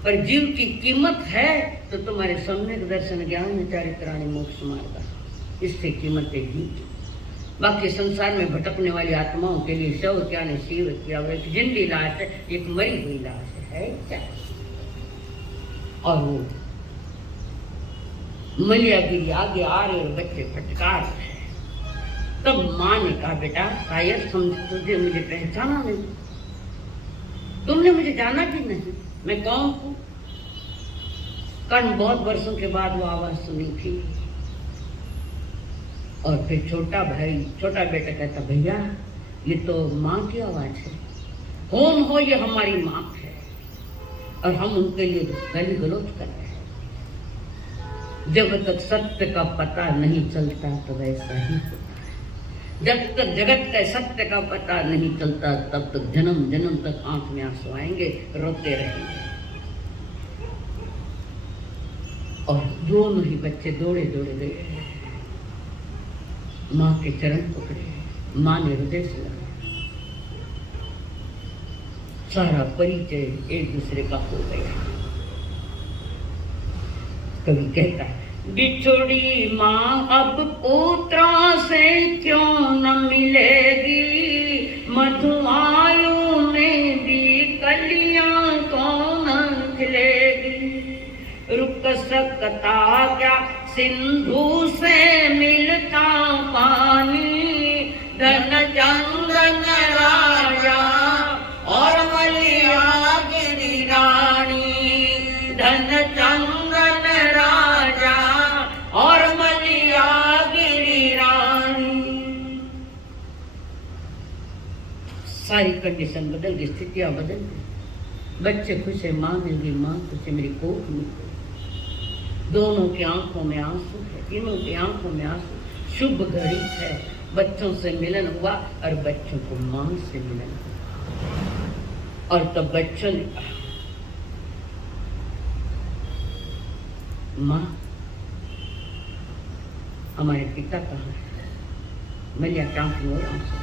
पर जीव की कीमत है तो तुम्हारे सम्यक दर्शन ज्ञान चारित्राणि मोक्ष मार्ग, इससे कीमत है जीव की। बाकी संसार में भटकने वाली आत्माओं के लिए शव क्या ने शिव क्या, एक जिंदी लाश है, एक मरी हुई लाश है क्या? और वो मलियागिरी आगे आ रहे और बच्चे फटका रहे। तब माँ ने कहा, बेटा शायद तुझे मुझे पहचाना नहीं, तुमने मुझे जाना भी नहीं, मैं कौन हूँ? कारण बहुत वर्षों के बाद वो आवाज सुनी थी। और फिर छोटा बेटा कहता, भैया ये तो माँ की आवाज है, कौन हो? ये हमारी माँ है और हम उनके लिए गाली गलौज कर रहे हैं। जब तक सत्य का पता नहीं चलता तो वैसा ही होता है। जब तक जगत का सत्य का पता नहीं चलता तब तक जन्म जन्म तक आंख में आंसू आएंगे, रोते रहेंगे। और दोनों ही बच्चे दौड़े दौड़े गए, माँ के चरण पकड़े, माँ ने हृदय से लगाया। सारा परिचय एक दूसरे का हो गया। कवि कहता है, बिछुड़ी माँ अब पुत्रा से क्यों न मिलेगी, मधुआयु में भी कलियां कौन खिलेगी। रुक सकता क्या सिंधु से मिलता पानी, धन चंदन राजा और मलिया सारी कंडीशन बदल गई, स्थितियां बदल गई। बच्चे खुश है, माँ मिल गई, माँ खुश है, मेरी कोख मिल गई। दोनों की आंखों में आंसू है, तीनों की आंखों में आंसू। शुभ घड़ी है, बच्चों से मिलन हुआ और बच्चों को माँ से मिलन हुआ। और तब बच्चों ने कहा, माँ हमारे पिता कहाँ है? मलिया टाँकी और आंसू।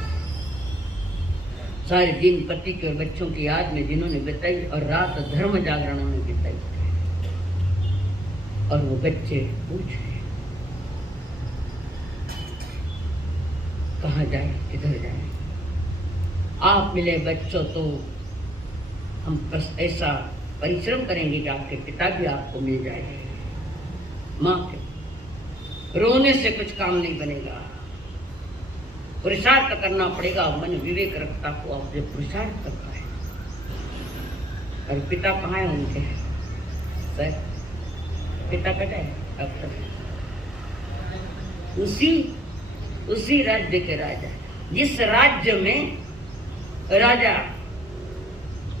सारे दिन पति के और बच्चों की याद में जिन्होंने बिताई और रात धर्म जागरणों में बिताई। और वो बच्चे पूछ रहे कहाँ जाए, किधर जाए? आप मिले बच्चों तो हम बस ऐसा परिश्रम करेंगे कि आपके पिता भी आपको मिल जाए। माँ के रोने से कुछ काम नहीं बनेगा, पुरुषार्थ करना पड़ेगा। मन विवेक रखता हुआ अपने पुरुषार्थ करता है। और पिता कहाँ है उनके? सर पिता कटा है अब उसी राज्य के राजा, जिस राज्य में राजा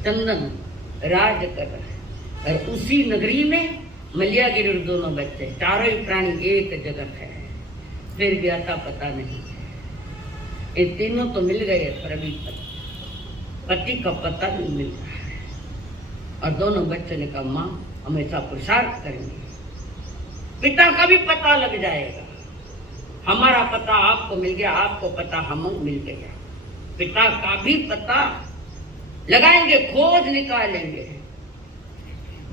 चंदन राज कर रहा है, और उसी नगरी में मलियागिरी और दोनों बच्चे, चारों ही प्राणी एक जगत है। फिर भी आता पता नहीं। ये तीनों तो मिल गए पर अभी पति का पता नहीं मिल रहा है। और दोनों बच्चों ने कहा, माँ हमेशा पुरुषार्थ करेंगे, पिता का भी पता लग जाएगा। हमारा पता आपको मिल गया, आपको पता हमको मिल गया, पिता का भी पता लगाएंगे, खोज निकालेंगे।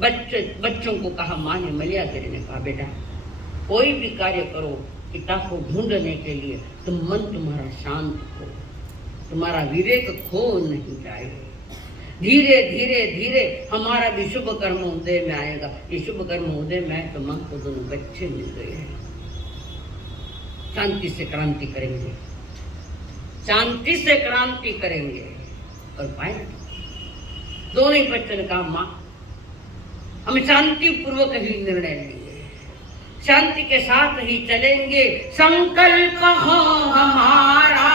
बच्चों को कहा, माँ ने मलियागिरी ने कहा, बेटा कोई भी कार्य करो पिता को ढूंढने के लिए तो मन तुम्हारा शांत हो, तुम्हारा विवेक खो नहीं जाए। धीरे धीरे धीरे हमारा भी शुभ कर्म उदय में आएगा। ये शुभ कर्म उदय में तो माँ को दोनों बच्चे मिल गए हैं। शांति से क्रांति करेंगे, शांति से क्रांति करेंगे। और पाए दोनों ही बच्चों ने कहा, माँ हम शांति पूर्वक ही निर्णय लेंगे, शांति के साथ ही चलेंगे। संकल्प हो हमारा